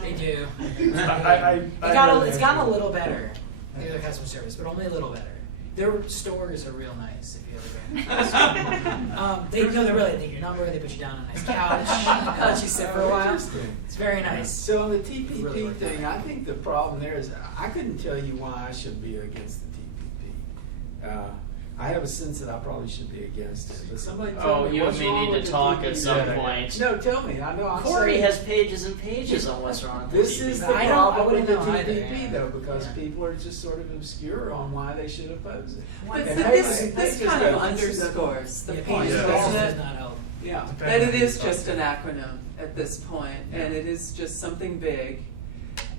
They do. It's gotten a little better. The customer service, but only a little better. Their stores are real nice if you ever go. They take your number, they put you down on a nice couch, let you sit for a while. It's very nice. So on the TPP Really worked thing, out. I think the problem there is I couldn't tell you why I should be against the TPP. I have a sense that I probably should be against it, but somebody Oh, tell me you what's and me wrong need with to the talk at TPP? some Yeah. point. No, tell me. I know. I'm Corey saying, has pages and pages on what's wrong with the This TPP. is the I problem with wouldn't the know either, TPP, yeah. though, because people are just sort of obscure on why they should oppose it. But And this they kind just of go, underscores the Yeah, point, pages Yeah. doesn't does it? not help. Yeah. That it is just an acronym at this point, and it is just something big,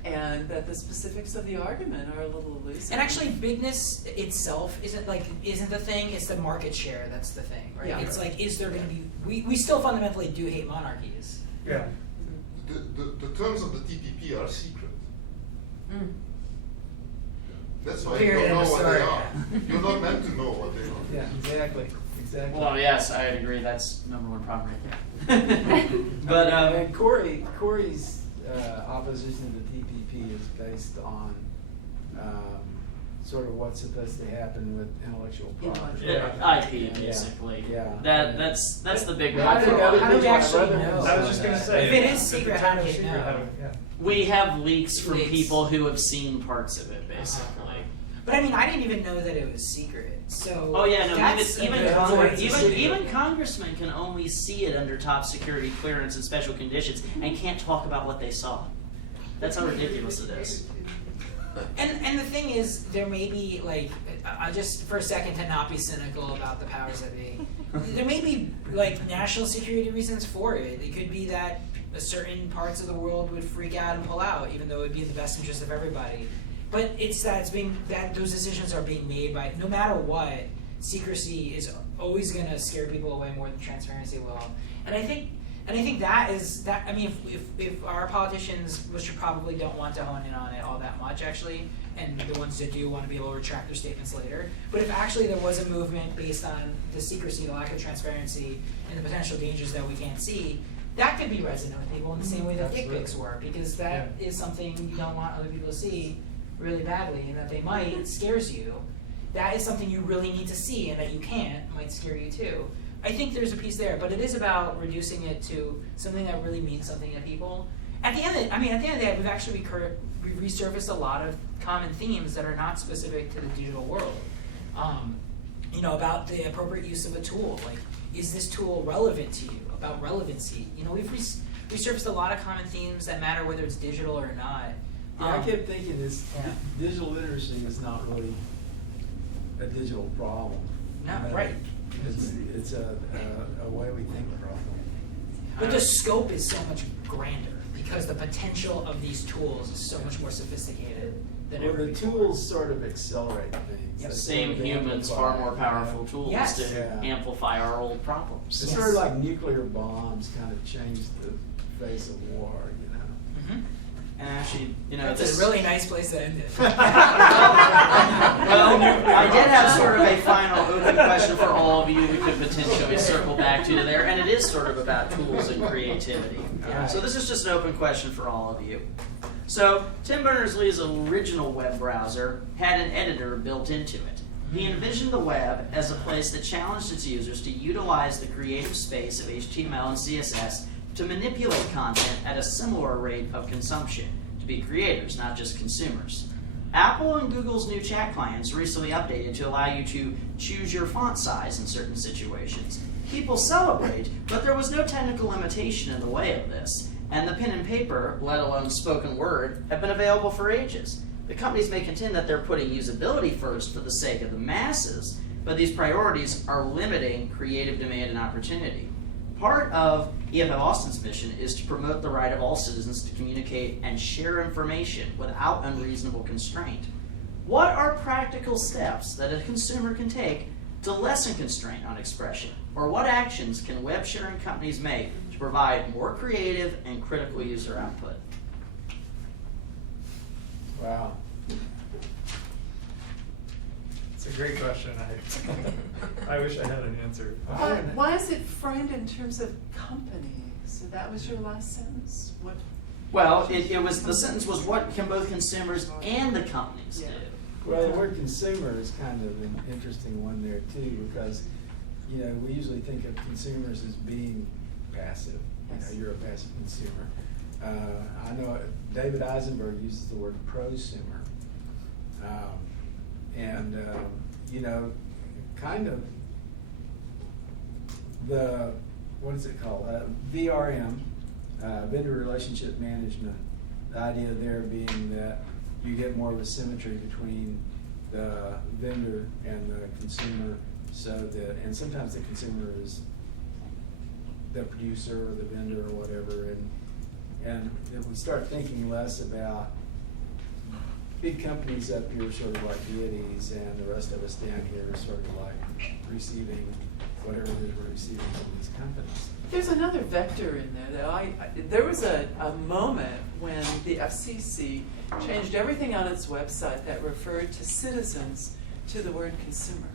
and that the specifics of the argument are a little elusive. And actually, bigness itself isn't the thing. It's the market share that's the thing, right? Yeah. It's like, is there going to be? We still fundamentally do hate monarchies. Yeah. The terms of the TPP are secret. Mm. That's why Period, you don't know end of what story. they are. You're not meant to know what they are. Yeah, exactly. Exactly. Well, yes, I agree. That's number one problem right there. But and Corey's opposition to the TPP is based on sort of what's supposed to happen with intellectual property. IP basically. Yeah. That's the big How one do for we- all. How do we actually know? I was just gonna say. If it is secret, it's how do a we secret, know? how do- yeah. We have leaks from Leaks. people who have seen parts of it, basically. But I mean, I didn't even know that it was secret. So Oh yeah, no. that's Even a bit- even congressmen can only see it under top security clearance and special conditions, and can't talk about what they saw. That's how ridiculous it is. And the thing is, there may be like, I just for a second to not be cynical about the powers that be. There may be like national security reasons for it. It could be that certain parts of the world would freak out and pull out, even though it would be in the best interest of everybody. But it's that those decisions are being made by, no matter what, secrecy is always going to scare people away more than transparency will. And I think that is that. I mean, if our politicians, which probably don't want to hone in on it all that much, actually, and the ones that do want to be able to retract their statements later. But if actually there was a movement based on the secrecy, the lack of transparency, and the potential dangers that we can't see, that could be resonant with people in the same way that dick pics were, because that is something you don't want other people to see really badly, and that they might scares you. That is something you really need to see, and that you can't might scare you too. I think there's a piece there, but it is about reducing it to something that really means something to people. At the end of the day, we've actually resurfaced a lot of common themes that are not specific to the digital world. About the appropriate use of a tool. Like, is this tool relevant to you? About relevancy. We've resurfaced a lot of common themes that matter whether it's digital or not. Yeah, I kept thinking this digital literacy is not really a digital problem. No, right. It's a way we think problem. But the scope is so much grander because the potential of these tools is so much more sophisticated than Well, ever the before. tools sort of accelerate things. Yep. They Same sort of humans, amplify, far more powerful tools Yes. to Yeah. amplify our old problems. It's Yes. sort of like nuclear bombs kind of changed the face of war, Mhm. And actually, That's this a really nice place to end it. Well, I did have sort of a final open question for all of you we could potentially circle back to there, and it is sort of about tools and creativity. So this is just an open question for all of you. So Tim Berners-Lee's original web browser had an editor built into it. He envisioned the web as a place that challenged its users to utilize the creative space of HTML and CSS to manipulate content at a similar rate of consumption, to be creators, not just consumers. Apple and Google's new chat clients recently updated to allow you to choose your font size in certain situations. People celebrate, but there was no technical limitation in the way of this, and the pen and paper, let alone spoken word, have been available for ages. The companies may contend that they're putting usability first for the sake of the masses, but these priorities are limiting creative demand and opportunity. Part of EFF Austin's mission is to promote the right of all citizens to communicate and share information without unreasonable constraint. What are practical steps that a consumer can take to lessen constraint on expression? Or what actions can web sharing companies make to provide more creative and critical user output? Wow. It's a great question. I wish I had an answer. Why is it framed in terms of companies? So that was your last sentence? What? Well, it was the sentence was what can both consumers and the companies do? Well, the word consumer is kind of an interesting one there too, because we usually think of consumers as being passive. You're a passive consumer. I know David Eisenberg uses the word prosumer, kind of the, what is it called? VRM, vendor relationship management. The idea there being that you get more of a symmetry between the vendor and the consumer, so that, and sometimes the consumer is the producer or the vendor or whatever, and if we start thinking less about big companies up here sort of like deities, and the rest of us down here sort of like receiving whatever it is we're receiving from these companies. There's another vector in there that there was a moment when the FCC changed everything on its website that referred to citizens to the word consumer.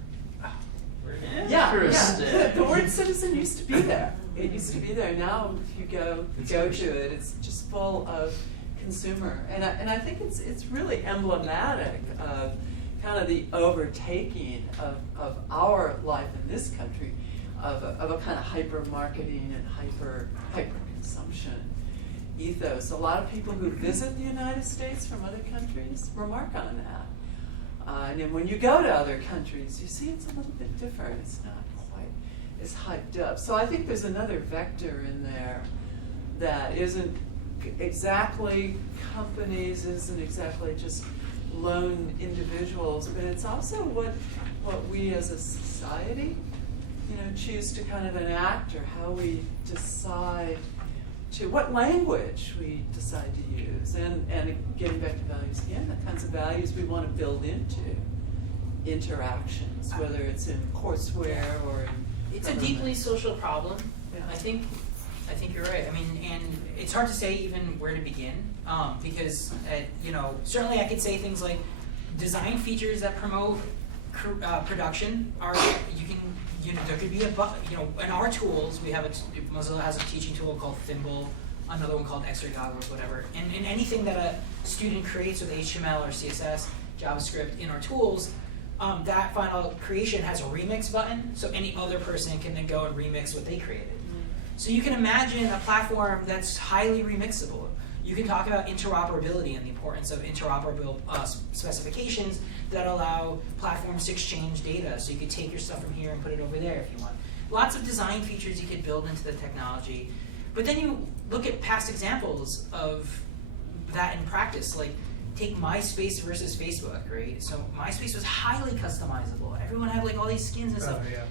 Yeah. The word citizen used to be there. It used to be there. Now, if you go to it, it's just full of consumer. And I think it's really emblematic of kind of the overtaking of our life in this country, of a kind of hyper marketing and hyper consumption ethos. A lot of people who visit the United States from other countries remark on that. And then when you go to other countries, you see it's a little bit different. It's not quite as hyped up. So I think there's another vector in there that isn't exactly companies, isn't exactly just lone individuals, but it's also what we as a society, choose to kind of enact, or how we decide to, what language we decide to use, and getting back to values again, the kinds of values we want to build into interactions, whether it's in courseware or in It's a deeply social problem. Yeah. I think you're right. I mean, and it's hard to say even where to begin, because certainly I could say things like design features that promote production are there could be in our tools we have Mozilla has a teaching tool called Thimble, another one called Exergoggles, whatever, and in anything that a student creates with HTML or CSS, JavaScript in our tools, that final creation has a remix button, so any other person can then go and remix what they created. So you can imagine a platform that's highly remixable. You can talk about interoperability and the importance of interoperable specifications that allow platforms to exchange data. So you could take your stuff from here and put it over there if you want. Lots of design features you could build into the technology. But then you look at past examples of that in practice, like take MySpace versus Facebook, right? So MySpace was highly customizable. Everyone had like all these skins and stuff. Oh, yeah.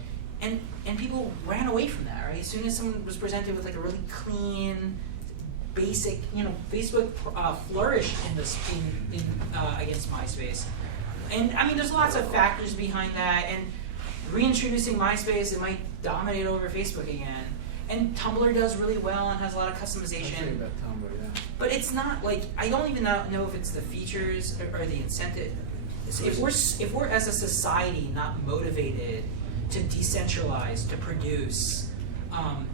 And people ran away from that, right? As soon as someone was presented with like a really clean, basic, Facebook flourished against MySpace. And I mean, there's lots of factors behind that. And reintroducing MySpace, it might dominate over Facebook again. And Tumblr does really well and has a lot of customization. I'll tell you about Tumblr, yeah. But it's not like, I don't even know if it's the features or the incentive. If we're as a society not motivated to decentralize, to produce,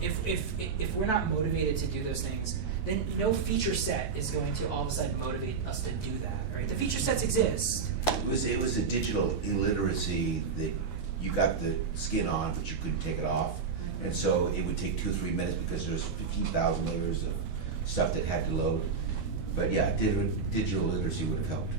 if we're not motivated to do those things, then no feature set is going to all of a sudden motivate us to do that, right? The feature sets exist. It was a digital illiteracy that you got the skin on, but you couldn't take it off. And so it would take 2-3 minutes because there's 15,000 layers of stuff that had to load. But yeah, digital literacy would have helped.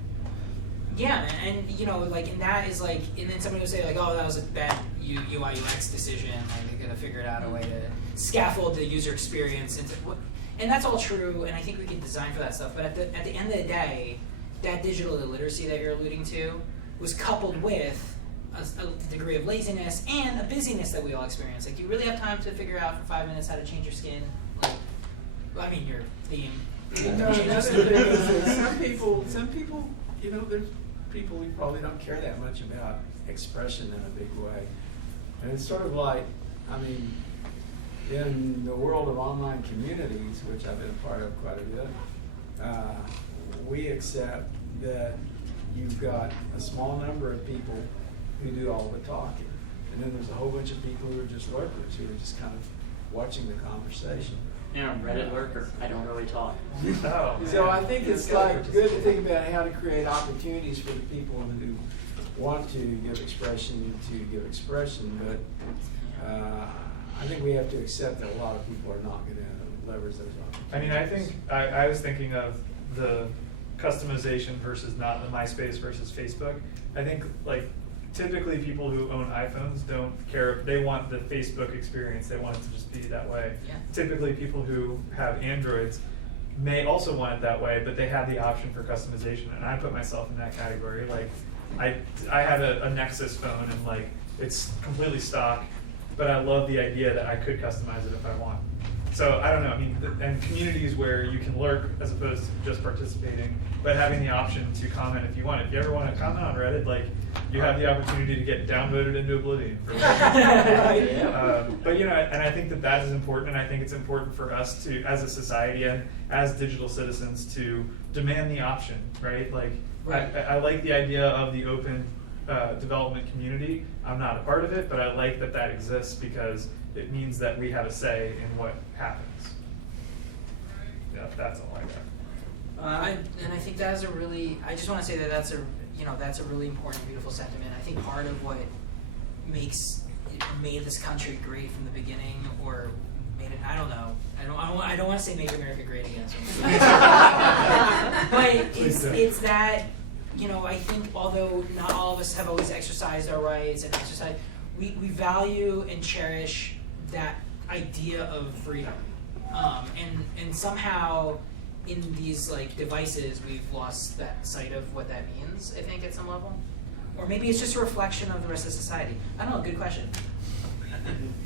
Yeah, and and that is like, and then somebody would say like, oh, that was a bad UI UX decision. Like they gotta figure out a way to scaffold the user experience into what. And that's all true, and I think we can design for that stuff. But at the end of the day, that digital illiteracy that you're alluding to was coupled with a degree of laziness and a busyness that we all experience. Like, do you really have time to figure out for 5 minutes how to change your skin? Like, I mean, your theme. Another thing is that some people, there's people who probably don't care that much about expression in a big way. And it's sort of like, I mean, in the world of online communities, which I've been a part of quite a bit, we accept that you've got a small number of people who do all the talking. And then there's a whole bunch of people who are just lurkers, who are just kind of watching the conversation. Yeah, I'm Reddit lurker. I don't really talk. Oh, So I think it's like good to think about how to create opportunities for the people who want to give expression, but I think we have to accept that a lot of people are not going to leverage those opportunities. I mean, I think I was thinking of the customization versus not the MySpace versus Facebook. I think like typically people who own iPhones don't care. They want the Facebook experience. They want it to just be that way. Yeah. Typically people who have Androids may also want it that way, but they have the option for customization. And I put myself in that category. Like, I have a Nexus phone, and like it's completely stock, but I love the idea that I could customize it if I want. So I don't know. I mean, and communities where you can lurk as opposed to just participating, but having the option to comment if you want. If you ever want to comment on Reddit, like you have the opportunity to get downvoted into oblivion. For but you know, and I think that is important, and I think it's important for us to, as a society and as digital citizens, to demand the option, right? Like, Right. I like the idea of the open development community. I'm not a part of it, but I like that exists because it means that we have a say in what happens. Yeah, that's all I got. And I think that is a really, I just want to say that that's a really important, beautiful sentiment. I think part of what made this country great from the beginning, or made it, I don't know. I don't want to say made America great again. But it's that, you know, I think although not all of us have always exercised our rights and we value and cherish that idea of freedom. And somehow in these like devices we've lost that sight of what that means, I think, at some level. Or maybe it's just a reflection of the rest of society. I don't know, good question.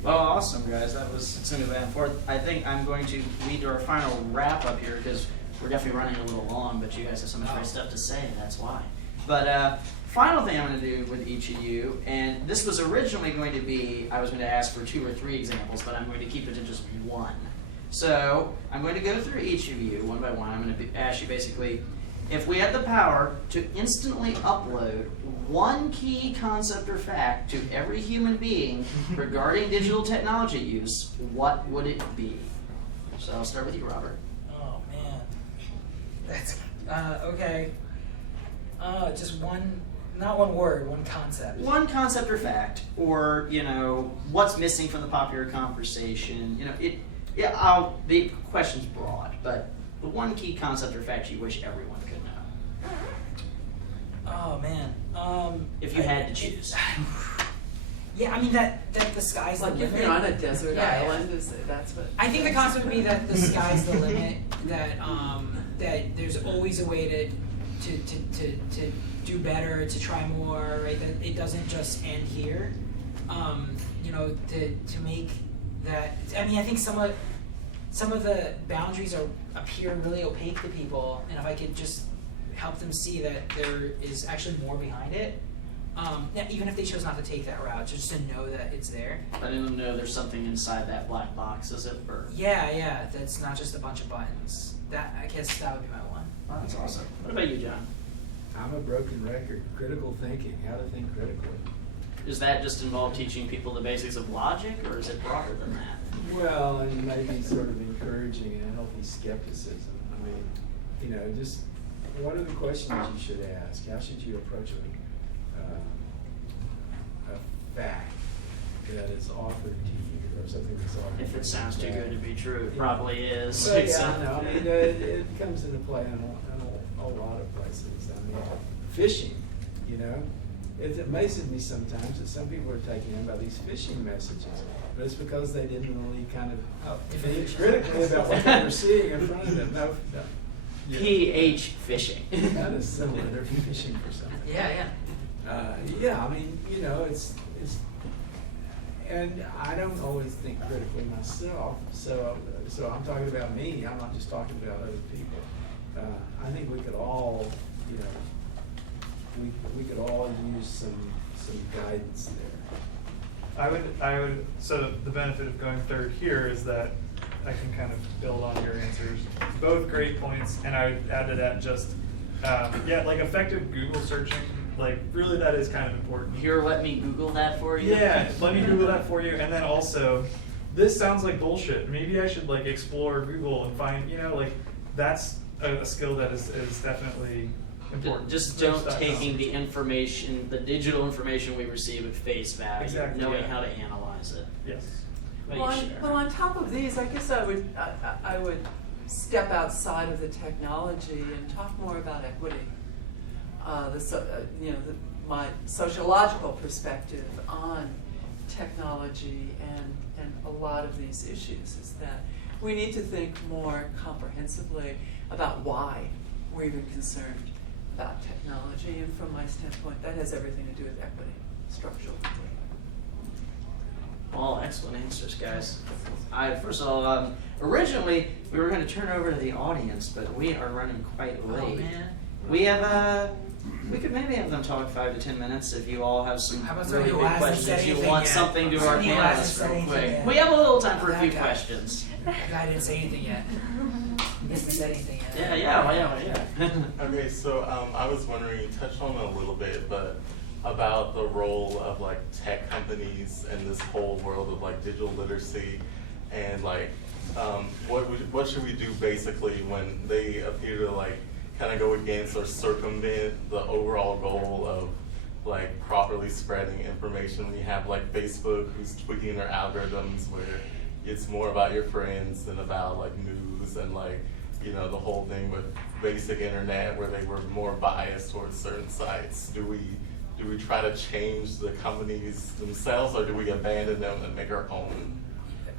Well, awesome, guys. That was something back and forth. I think I'm going to lead to our final wrap up here because we're definitely running a little long, but you guys have so much great stuff to say, and that's why. But final thing I'm going to do with each of you, and this was originally going to be, I was going to ask for 2 or 3 examples, but I'm going to keep it to just 1. So I'm going to go through each of you one by one. I'm going to ask you basically, if we had the power to instantly upload one key concept or fact to every human being regarding digital technology use, what would it be? So I'll start with you, Robert. Oh man, that's okay. Just one, not one word, one concept. One concept or fact, or you know, what's missing from the popular conversation. You know, the question's broad, but the one key concept or fact you wish everyone could know. Oh man. If you had to choose. Yeah, I mean that the sky's Like the if limit. you're on a desert Yeah, island, that's what. I think the concept would be that the sky's the limit. That there's always a way to do better, to try more. Right. That it doesn't just end here. You know, to make that. I mean, I think some of the boundaries appear really opaque to people, and if I could just help them see that there is actually more behind it. Even if they chose not to take that route, just to know that it's there. Letting them know there's something inside that black box, as it were. Yeah, that's not just a bunch of buttons. I guess that would be my one. Oh, that's awesome. What about you, John? I'm a broken record. Critical thinking, how to think critically. Does that just involve teaching people the basics of logic, or is it broader than that? Well, and maybe sort of encouraging a healthy skepticism. I mean, you know, just what are the questions you should ask? How should you approach a fact that is offered to you, or something that's offered? If it sounds too good to be true, it probably is. Well, yeah, I know. I mean, it comes into play in a lot of places. I mean, fishing, you know. It amazes me sometimes that some people are taken in by these phishing messages, but it's because they didn't really kind of think critically about what they were seeing in front of them. No. PH fishing. That is similar. They're fishing for something. Yeah. Yeah, I mean, you know, it's, and I don't always think critically myself. So I'm talking about me. I'm not just talking about other people. I think we could all, you know, we could all use some guidance there. I would. So the benefit of going third here is that I can kind of build on your answers. Both great points, and I would add to that just like effective Google searching. Like really, that is kind of important. Here, let me Google that for you. Yeah, let me Google that for you, and then also, this sounds like bullshit. Maybe I should like explore Google and find, you know, like that's a skill that is definitely important. Just don't taking the information, the digital information we receive at face value, Exactly, knowing yeah. how to analyze it. Yes. Well, on top of these, I guess I would step outside of the technology and talk more about equity. my sociological perspective on technology and a lot of these issues is that we need to think more comprehensively about why we're even concerned about technology. And from my standpoint, that has everything to do with equity, structural equity. All excellent answers, guys. First of all, originally we were going to turn over to the audience, but we are running quite late. Oh man. We have we could maybe have them talk 5 to 10 minutes if you all have some How about really somebody who big hasn't questions. said If you anything want yet? something to our Somebody who hasn't panelists said real anything quick. yet. We have a little time for a That few guy. questions. That guy didn't say anything yet. He hasn't said anything yet. Yeah. Okay, so I was wondering, you touched on it a little bit, but about the role of like tech companies and this whole world of like digital literacy, and like what should we do basically when they appear to like kind of go against or circumvent the overall goal of like properly spreading information? When you have like Facebook who's tweaking their algorithms where it's more about your friends than about like news, and like, you know, the whole thing with basic internet where they were more biased towards certain sites. Do we try to change the companies themselves, or do we abandon them and make our own?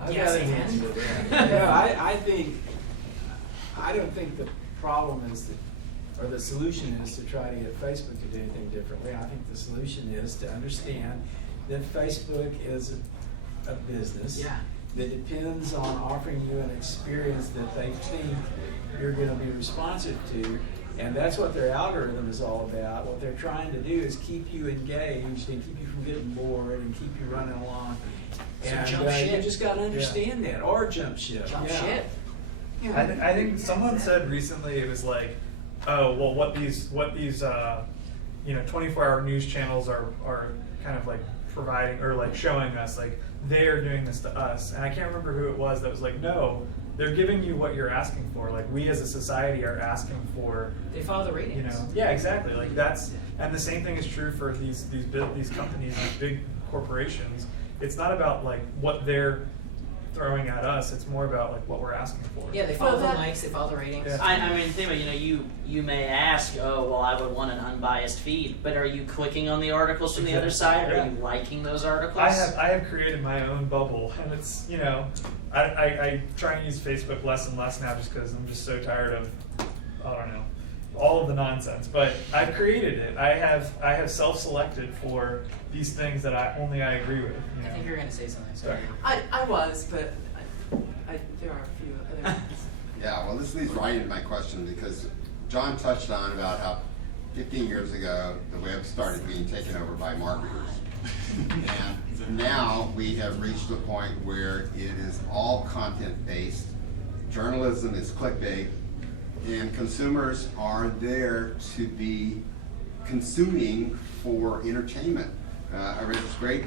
I've Yes, got an and. answer to that. I don't think the problem is or the solution is to try to get Facebook to do anything differently. I think the solution is to understand that Facebook is a business that depends on offering you an experience that they think you're going to be responsive to. And that's what their algorithm is all about. What they're trying to do is keep you engaged and keep you from getting bored and keep you running along. So And jump ship. you just got to understand that, or jump ship. Jump yeah. ship. I think someone said recently, it was like, oh, well, what these 24-hour news channels are kind of like providing or like showing us, like they're doing this to us. And I can't remember who it was that was like, no, they're giving you what you're asking for. Like we as a society are asking for. They follow the ratings. You know, yeah, exactly. Like that's, and the same thing is true for these companies, these big corporations. It's not about like what they're throwing at us. It's more about like what we're asking for. Yeah, they follow the likes, they follow the ratings. Yeah. I mean, think about, you may ask, oh, well, I would want an unbiased feed, but are you clicking on the articles from the other side? Are you liking those articles? I have created my own bubble, and it's, I try and use Facebook less and less now just because I'm just so tired of, I don't know, all of the nonsense. But I've created it. I have self-selected for these things that I agree with. I think you're going to say something. Sorry. I was, but there are a few other things. Yeah, well, this leads right into my question, because John touched on about how 15 years ago the web started being taken over by marketers. And now we have reached a point where it is all content-based. Journalism is clickbait, and consumers are there to be consuming for entertainment. I read this great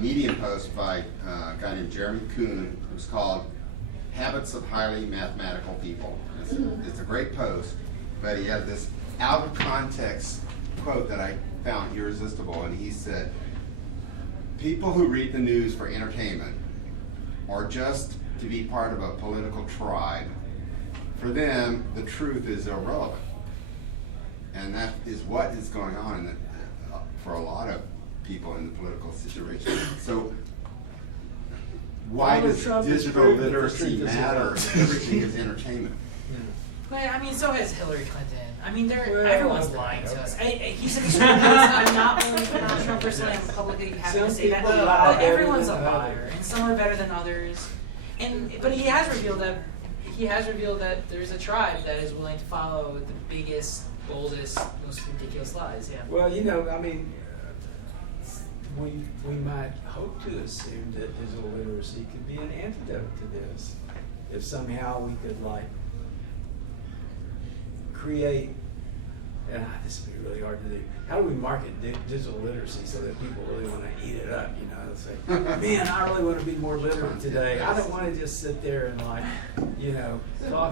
Medium post by a guy named Jeremy Kuhn. It was called Habits of Highly Mathematical People. It's a great post, but he had this out of context quote that I found irresistible, and he said, people who read the news for entertainment or just to be part of a political tribe, for them the truth is irrelevant. And that is what is going on for a lot of people in the political situation. So why does digital literacy matter if everything is entertainment? But I mean, so has Hillary Clinton. I mean, Well, everyone's okay, lying to okay. us. He's an extremist. I'm not willing to pronounce Trump personally. I'm publicly happy to Some say that. people lie But better everyone's a than liar, others. and some are better than others. But he has revealed that there's a tribe that is willing to follow the biggest, boldest, most ridiculous lies. Yeah. Well, I mean, we might hope to assume that digital literacy could be an antidote to this. If somehow we could create, and this would be really hard to do. How do we market digital literacy so that people really want to eat it up? It's like, man, I really want to be more literate today. I don't want to just sit there and talk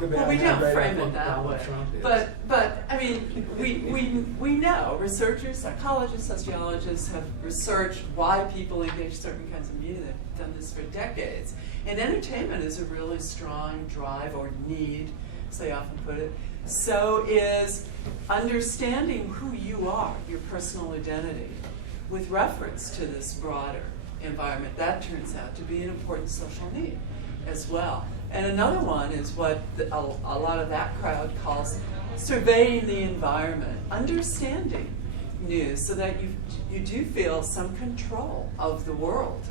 about Well, we how don't great I frame think it that Donald way. Trump is. But I mean, we know, researchers, psychologists, sociologists have researched why people engage certain kinds of media. They've done this for decades. And entertainment is a really strong drive or need, as they often put it, So is understanding who you are, your personal identity, with reference to this broader environment. That turns out to be an important social need as well. And another one is what a lot of that crowd calls surveying the environment, understanding news so that you do feel some control of the world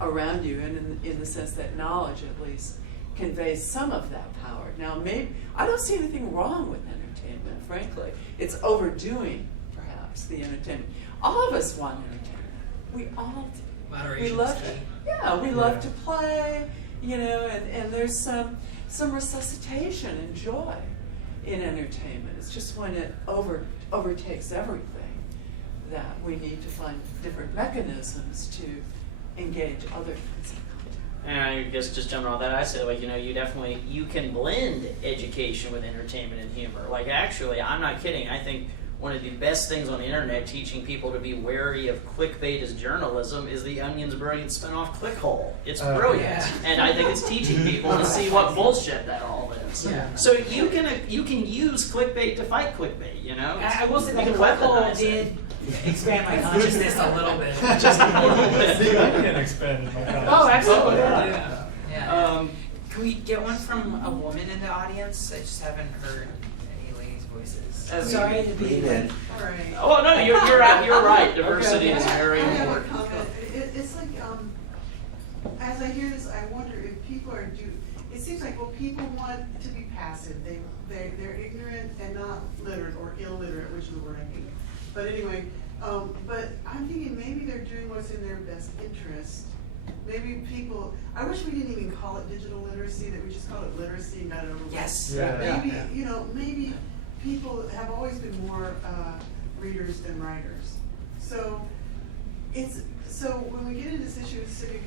around you, and in the sense that knowledge at least conveys some of that power. Now, maybe I don't see anything wrong with entertainment, frankly. It's overdoing, perhaps, the entertainment. All of us want entertainment. We all do. Moderation We love is to, key. yeah, we love to play, you know, and there's some resuscitation and joy in entertainment. It's just when it overtakes everything that we need to find different mechanisms to engage other kinds of content. And I guess just jumping on that, I say, like, you know, you can blend education with entertainment and humor. Like, actually, I'm not kidding. I think one of the best things on the internet teaching people to be wary of clickbait as journalism is the Onion's brilliant spinoff Clickhole. It's brilliant. Yeah. And I think it's teaching people to see what bullshit that all is. Yeah. So you can use clickbait to fight clickbait, you know? I will say You that can Clickhole weaponize it. did expand my consciousness a little bit. Just a little bit. I can expand my consciousness. Oh, absolutely. Yeah. Yeah. Can we get one from a woman in the audience? I just haven't heard any ladies' voices. Sorry to be Amen. All right. Oh no, you're right. Diversity is very I have a important. comment. It's like, as I hear this, I wonder if people are it seems like, well, people want to be passive. They're ignorant and not literate, or illiterate, which is the word I hate. But anyway, but I'm thinking maybe they're doing what's in their best interest. Maybe people, I wish we didn't even call it digital literacy, that we just call it literacy and got it over with. Yes. Yeah. Maybe, you know, maybe people have always been more readers than writers. So when we get into this issue of civic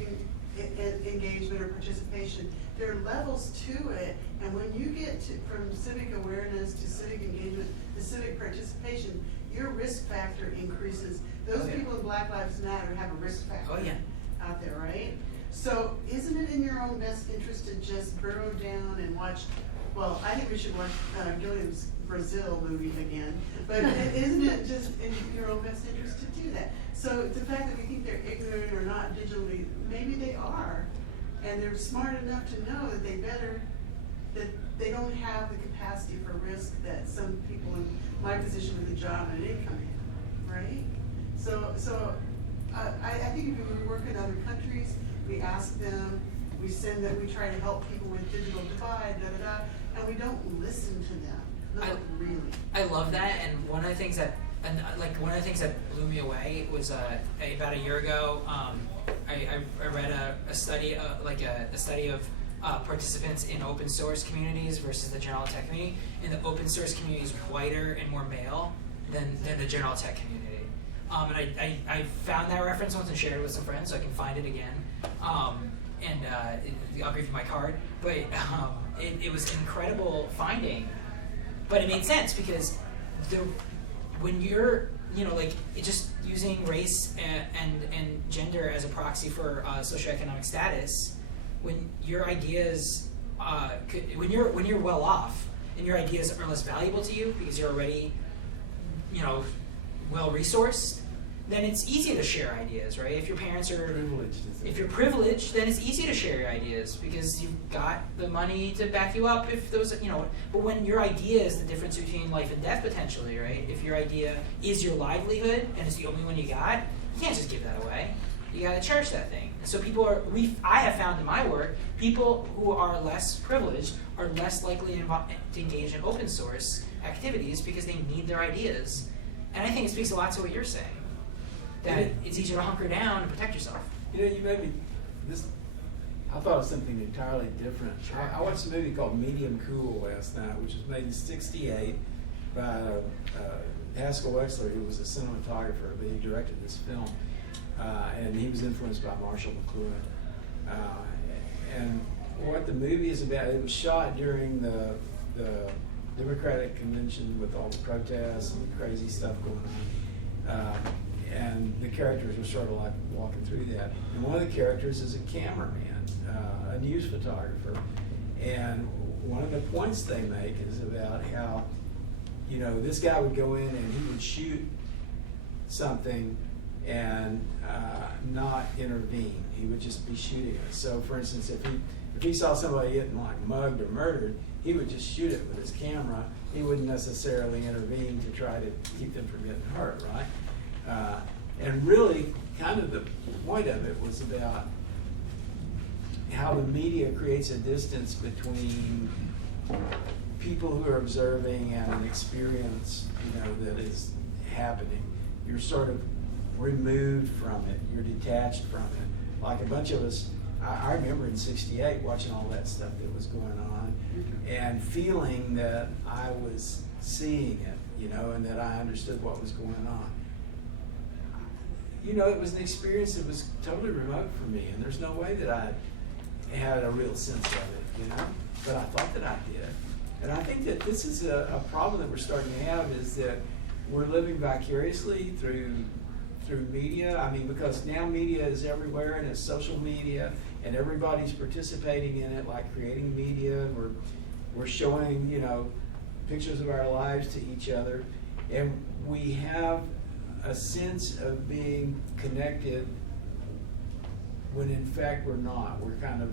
engagement or participation, there are levels to it, and when you get from civic awareness to civic engagement to civic participation, your risk factor increases. Those people in Black Lives Matter have a risk factor out there, right? So isn't it in your own best interest to just burrow down and watch, well, I think we should watch Gilliam's Brazil movie again, but isn't it just in your own best interest to do that? So the fact that we think they're ignorant or not digitally, maybe they are, and they're smart enough to know that that they don't have the capacity for risk that some people in my position with a job and an income have, right? So I think if we work in other countries, we ask them, we send them, we try to help people with digital divide, and we don't listen to them. Not really. I love that, and one of the things that blew me away was about a year ago. I read a study of participants in open source communities versus the general tech community, and the open source community is whiter and more male than the general tech community. And I found that reference once and shared it with some friends, so I can find it again. I'll give you my card. But it was an incredible finding. But it made sense because when you're, just using race and gender as a proxy for socioeconomic status, when your ideas, when you're well off and your ideas are less valuable to you because you're already, well resourced, then it's easy to share ideas, right? If your parents are privileged, if you're privileged, then it's easy to share your ideas because you've got the money to back you up. If those, but when your idea is the difference between life and death potentially, right? If your idea is your livelihood and it's the only one you got, you can't just give that away. You got to cherish that thing. And so I have found in my work, people who are less privileged are less likely to engage in open source activities because they need their ideas. And I think it speaks a lot to what you're saying. That it's easier to hunker down and protect yourself. You made me I thought of something entirely different. I watched a movie called Medium Cool last night, which was made in '68 by Haskell Wexler, who was a cinematographer, but he directed this film, and he was influenced by Marshall McLuhan. And what the movie is about, it was shot during the Democratic convention with all the protests and the crazy stuff going on. And the characters were sort of like walking through that. And one of the characters is a cameraman, a news photographer. And one of the points they make is about how, you know, this guy would go in and he would shoot something and not intervene. He would just be shooting it. So, for instance, if he saw somebody getting like mugged or murdered, he would just shoot it with his camera. He wouldn't necessarily intervene to try to keep them from getting hurt, right? And really, kind of the point of it was about how the media creates a distance between people who are observing and an experience, you know, that is happening. You're sort of removed from it. You're detached from it. Like a bunch of us, I remember in '68 watching all that stuff that was going on and feeling that I was seeing it, you know, and that I understood what was going on. You know, it was an experience that was totally remote for me, and there's no way that I had a real sense of it, you know, but I thought that I did. And I think that this is a problem that we're starting to have, is that we're living vicariously through media. I mean, because now media is everywhere, and it's social media, and everybody's participating in it, like creating media. We're showing, you know, pictures of our lives to each other, and we have a sense of being connected when in fact we're not. We're kind of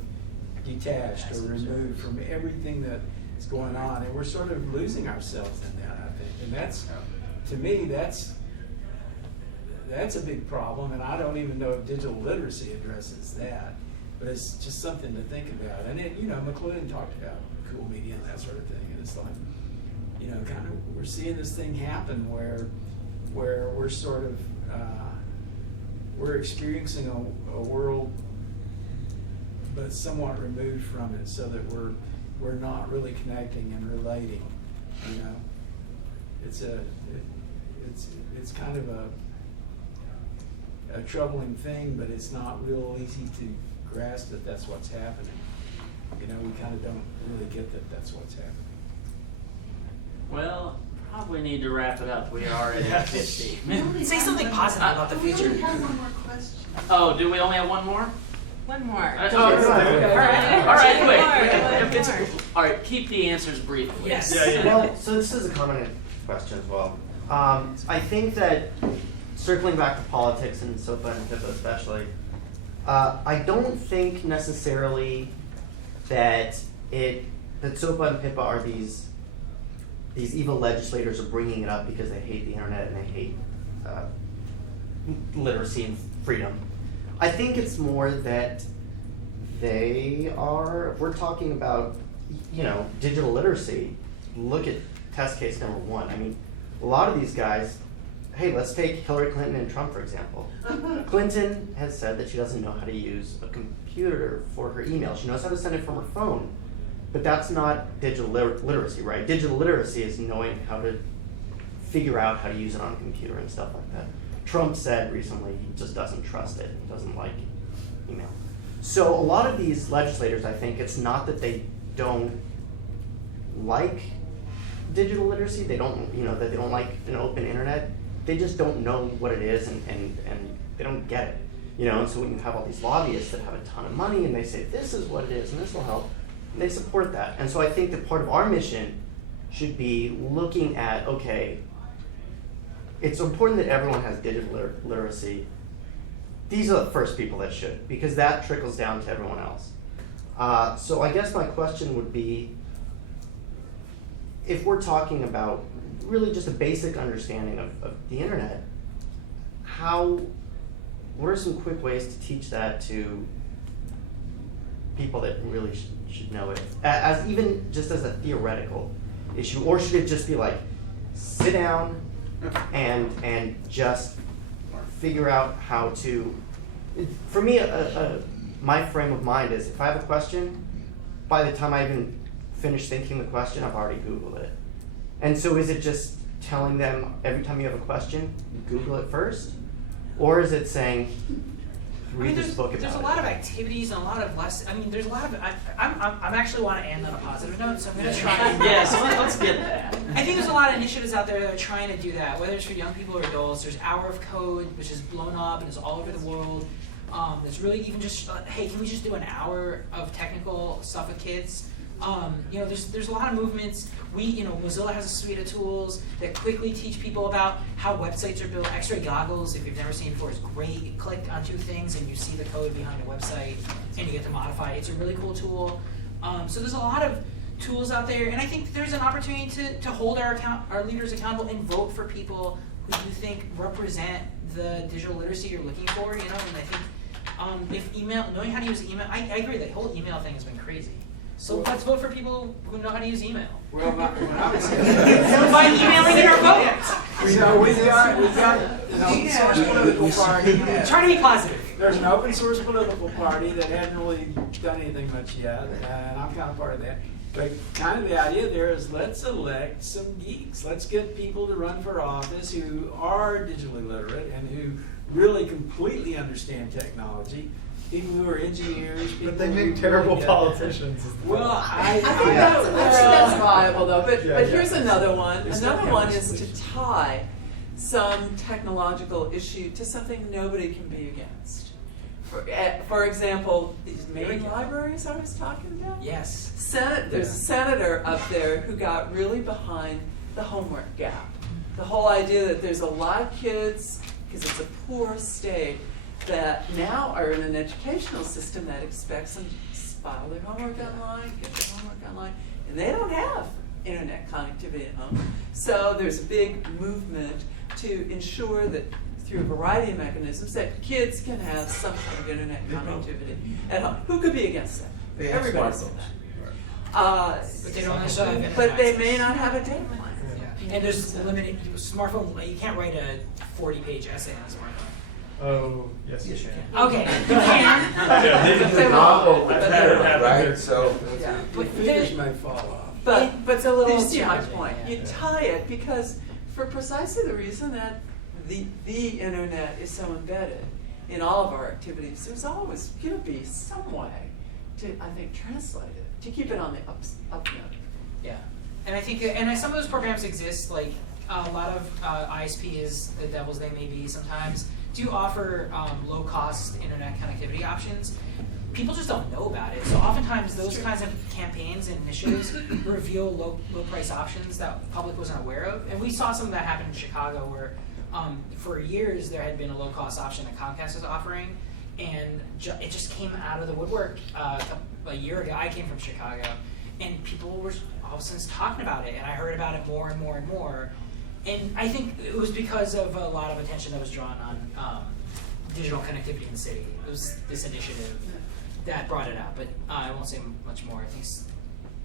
detached or removed from everything that's going on, and we're sort of losing ourselves in that, I think. And that's, to me, that's a big problem, and I don't even know if digital literacy addresses that, but it's just something to think about. And it, you know, McLuhan talked about cool media and that sort of thing, and it's like, you know, kind of, we're seeing this thing happen where we're sort of, we're experiencing a world, but somewhat removed from it, so that we're not really connecting and relating, you know. It's kind of a troubling thing, but it's not real easy to grasp that that's what's happening. You know, we kind of don't really get that that's what's happening. Well, probably need to wrap it up. We are at 50. Say something positive about the future. We only have one more question. Oh, do we only have one more? One more. Oh, Okay. all right, One more. quick. All right, keep the answers brief, please. Yes. Well, so this is a common question as well. I think that, circling back to politics and SOPA and PIPA especially, I don't think necessarily that SOPA and PIPA are these evil legislators are bringing it up because they hate the internet and they hate literacy and freedom. I think it's more that they are, if we're talking about, you know, digital literacy, look at test case number 1. I mean, a lot of these guys, hey, let's take Hillary Clinton and Trump, for example. Clinton has said that she doesn't know how to use a computer for her email. She knows how to send it from her phone. But that's not digital literacy, right? Digital literacy is knowing how to figure out how to use it on a computer and stuff like that. Trump said recently he just doesn't trust it. He doesn't like email. So a lot of these legislators, I think, it's not that they don't like digital literacy. They don't, you know, that they don't like an open internet. They just don't know what it is, and they don't get it. You know, and so when you have all these lobbyists that have a ton of money and they say, this is what it is and this will help, they support that. And so I think that part of our mission should be looking at, okay, it's important that everyone has digital literacy. These are the first people that should, because that trickles down to everyone else. So I guess my question would be, if we're talking about really just a basic understanding of the internet, what are some quick ways to teach that to people that really should know it, as even just as a theoretical issue? Or should it just be like, sit down and just figure out how to, for me, my frame of mind is, if I have a question, by the time I even finish thinking the question, I've already Googled it. And so is it just telling them every time you have a question, Google it first? Or is it saying, read this book about it? There's a lot of activities and a lot of less. I mean, there's a lot of. I'm actually want to end on a positive note, so I'm going to try. Yes, let's get that. I think there's a lot of initiatives out there that are trying to do that, whether it's for young people or adults. There's Hour of Code, which is blown up and is all over the world. There's really even just, hey, can we just do an hour of technical stuff with kids? There's a lot of movements. Mozilla has a suite of tools that quickly teach people about how websites are built. X-ray goggles, if you've never seen it before, is great. You click on two things and you see the code behind a website and you get to modify it. It's a really cool tool. So there's a lot of tools out there, and I think there's an opportunity to hold our leaders accountable and vote for people who you think represent the digital literacy you're looking for. And I think if knowing how to use email, I agree, that whole email thing has been crazy. So let's vote for people who know how to use email. Well, when I was by emailing in our vote. We've got an open source political party. Try to be positive. There's an open source political party that hasn't really done anything much yet, and I'm kind of part of that. But kind of the idea there is, let's elect some geeks. Let's get people to run for office who are digitally literate and who really completely understand technology. People who are engineers. But they make terrible politicians. Well, I think that's viable though. But here's another one. Another one is to tie some technological issue to something nobody can be against. For example, these main libraries I was talking about. Yes. There's a senator up there who got really behind the homework gap. The whole idea that there's a lot of kids, because it's a poor state, that now are in an educational system that expects them to file their homework online, get their homework online, and they don't have internet connectivity at home. So there's a big movement to ensure that through a variety of mechanisms that kids can have some kind of internet connectivity at home. Who could be against that? Everybody's against that. But they don't necessarily have But they may not have a data plan. And there's limited smartphone. You can't write a 40-page essay on a smartphone. Oh, yes, you can. Okay, you can. Right, so. The figures may fall off. But it's a little you see my challenging, point. yeah. You tie it because for precisely the reason that the internet is so embedded in all of our activities, there's always going to be some way to, I think, translate it, to keep it on the up note. Yeah, and I think, some of those programs exist, like a lot of ISPs, the devils they may be sometimes, do offer low-cost internet connectivity options. People just don't know about it. So oftentimes those kinds of campaigns and initiatives reveal low-price options that the public wasn't aware of. And we saw some of that happen in Chicago where for years there had been a low-cost option that Comcast was offering, and it just came out of the woodwork a year ago. I came from Chicago, and people were all of a sudden talking about it, and I heard about it more and more and more. And I think it was because of a lot of attention that was drawn on digital connectivity in the city. It was this initiative that brought it out, but I won't say much more. I think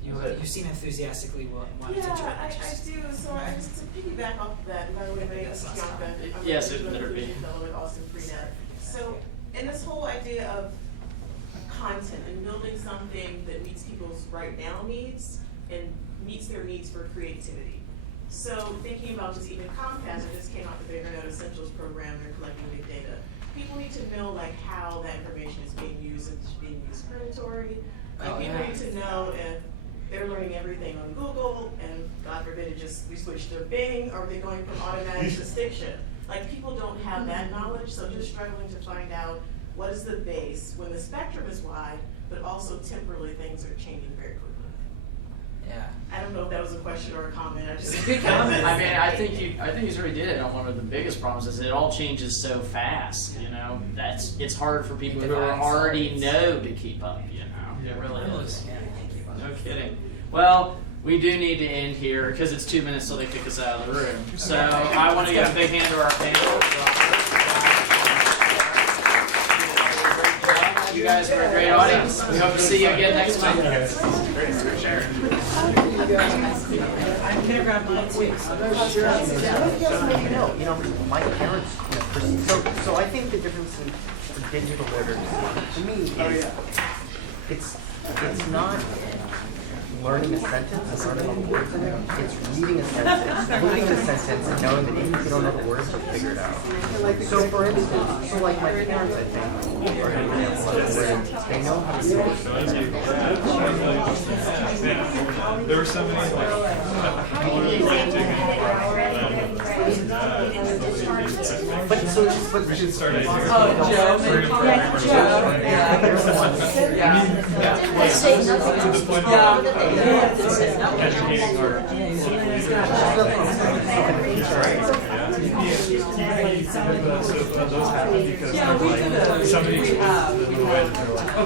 you seem enthusiastically wanting to Yeah, I do. So I just to piggyback off of that, and by the way, my name is Bianca. I'm Yes, a it better be. fellow with Austin Freenet. So, in this whole idea of content and building something that meets people's right now needs and meets their needs for creativity. So, thinking about just even Comcast, it just came out with the Internet Essentials program. They're collecting big data. People need to know like how that information is being used, if it's being used predatory. Like people need to know if they're learning everything on Google, and God forbid we switch to Bing, or they're going from automatic to stiction. Like people don't have that knowledge, so just struggling to find out what is the base when the spectrum is wide, but also temporally things are changing very quickly. Yeah. I don't know if that was a question or a comment. It's a good comment. I mean, I think you sort of did it on one of the biggest problems is it all changes so fast. You know, it's hard for people who already know to keep up. You know, it really is. No kidding. Well, we do need to end here because it's 2 minutes till they kick us out of the room. So I want to give a big hand to our panel. You guys were a great audience. We hope to see you again next month. Great, Sharon. I'm gonna grab mine too. You know, my parents, so I think the difference in digital literacy, to me, is it's not learning a sentence and learning all the words in it. It's reading a sentence, reading the sentence, and knowing that even if you don't know the words, you'll figure it out. So for instance, my parents, I think, are an example of where they know how to do it. There were so many like But so just We should start it here. Oh, Joe. We're gonna Yeah, program Joe. for Yeah. They say nothing To the point Yeah. of educating our those happen because Yeah, we do those. somebody We have. the little edge, they're like,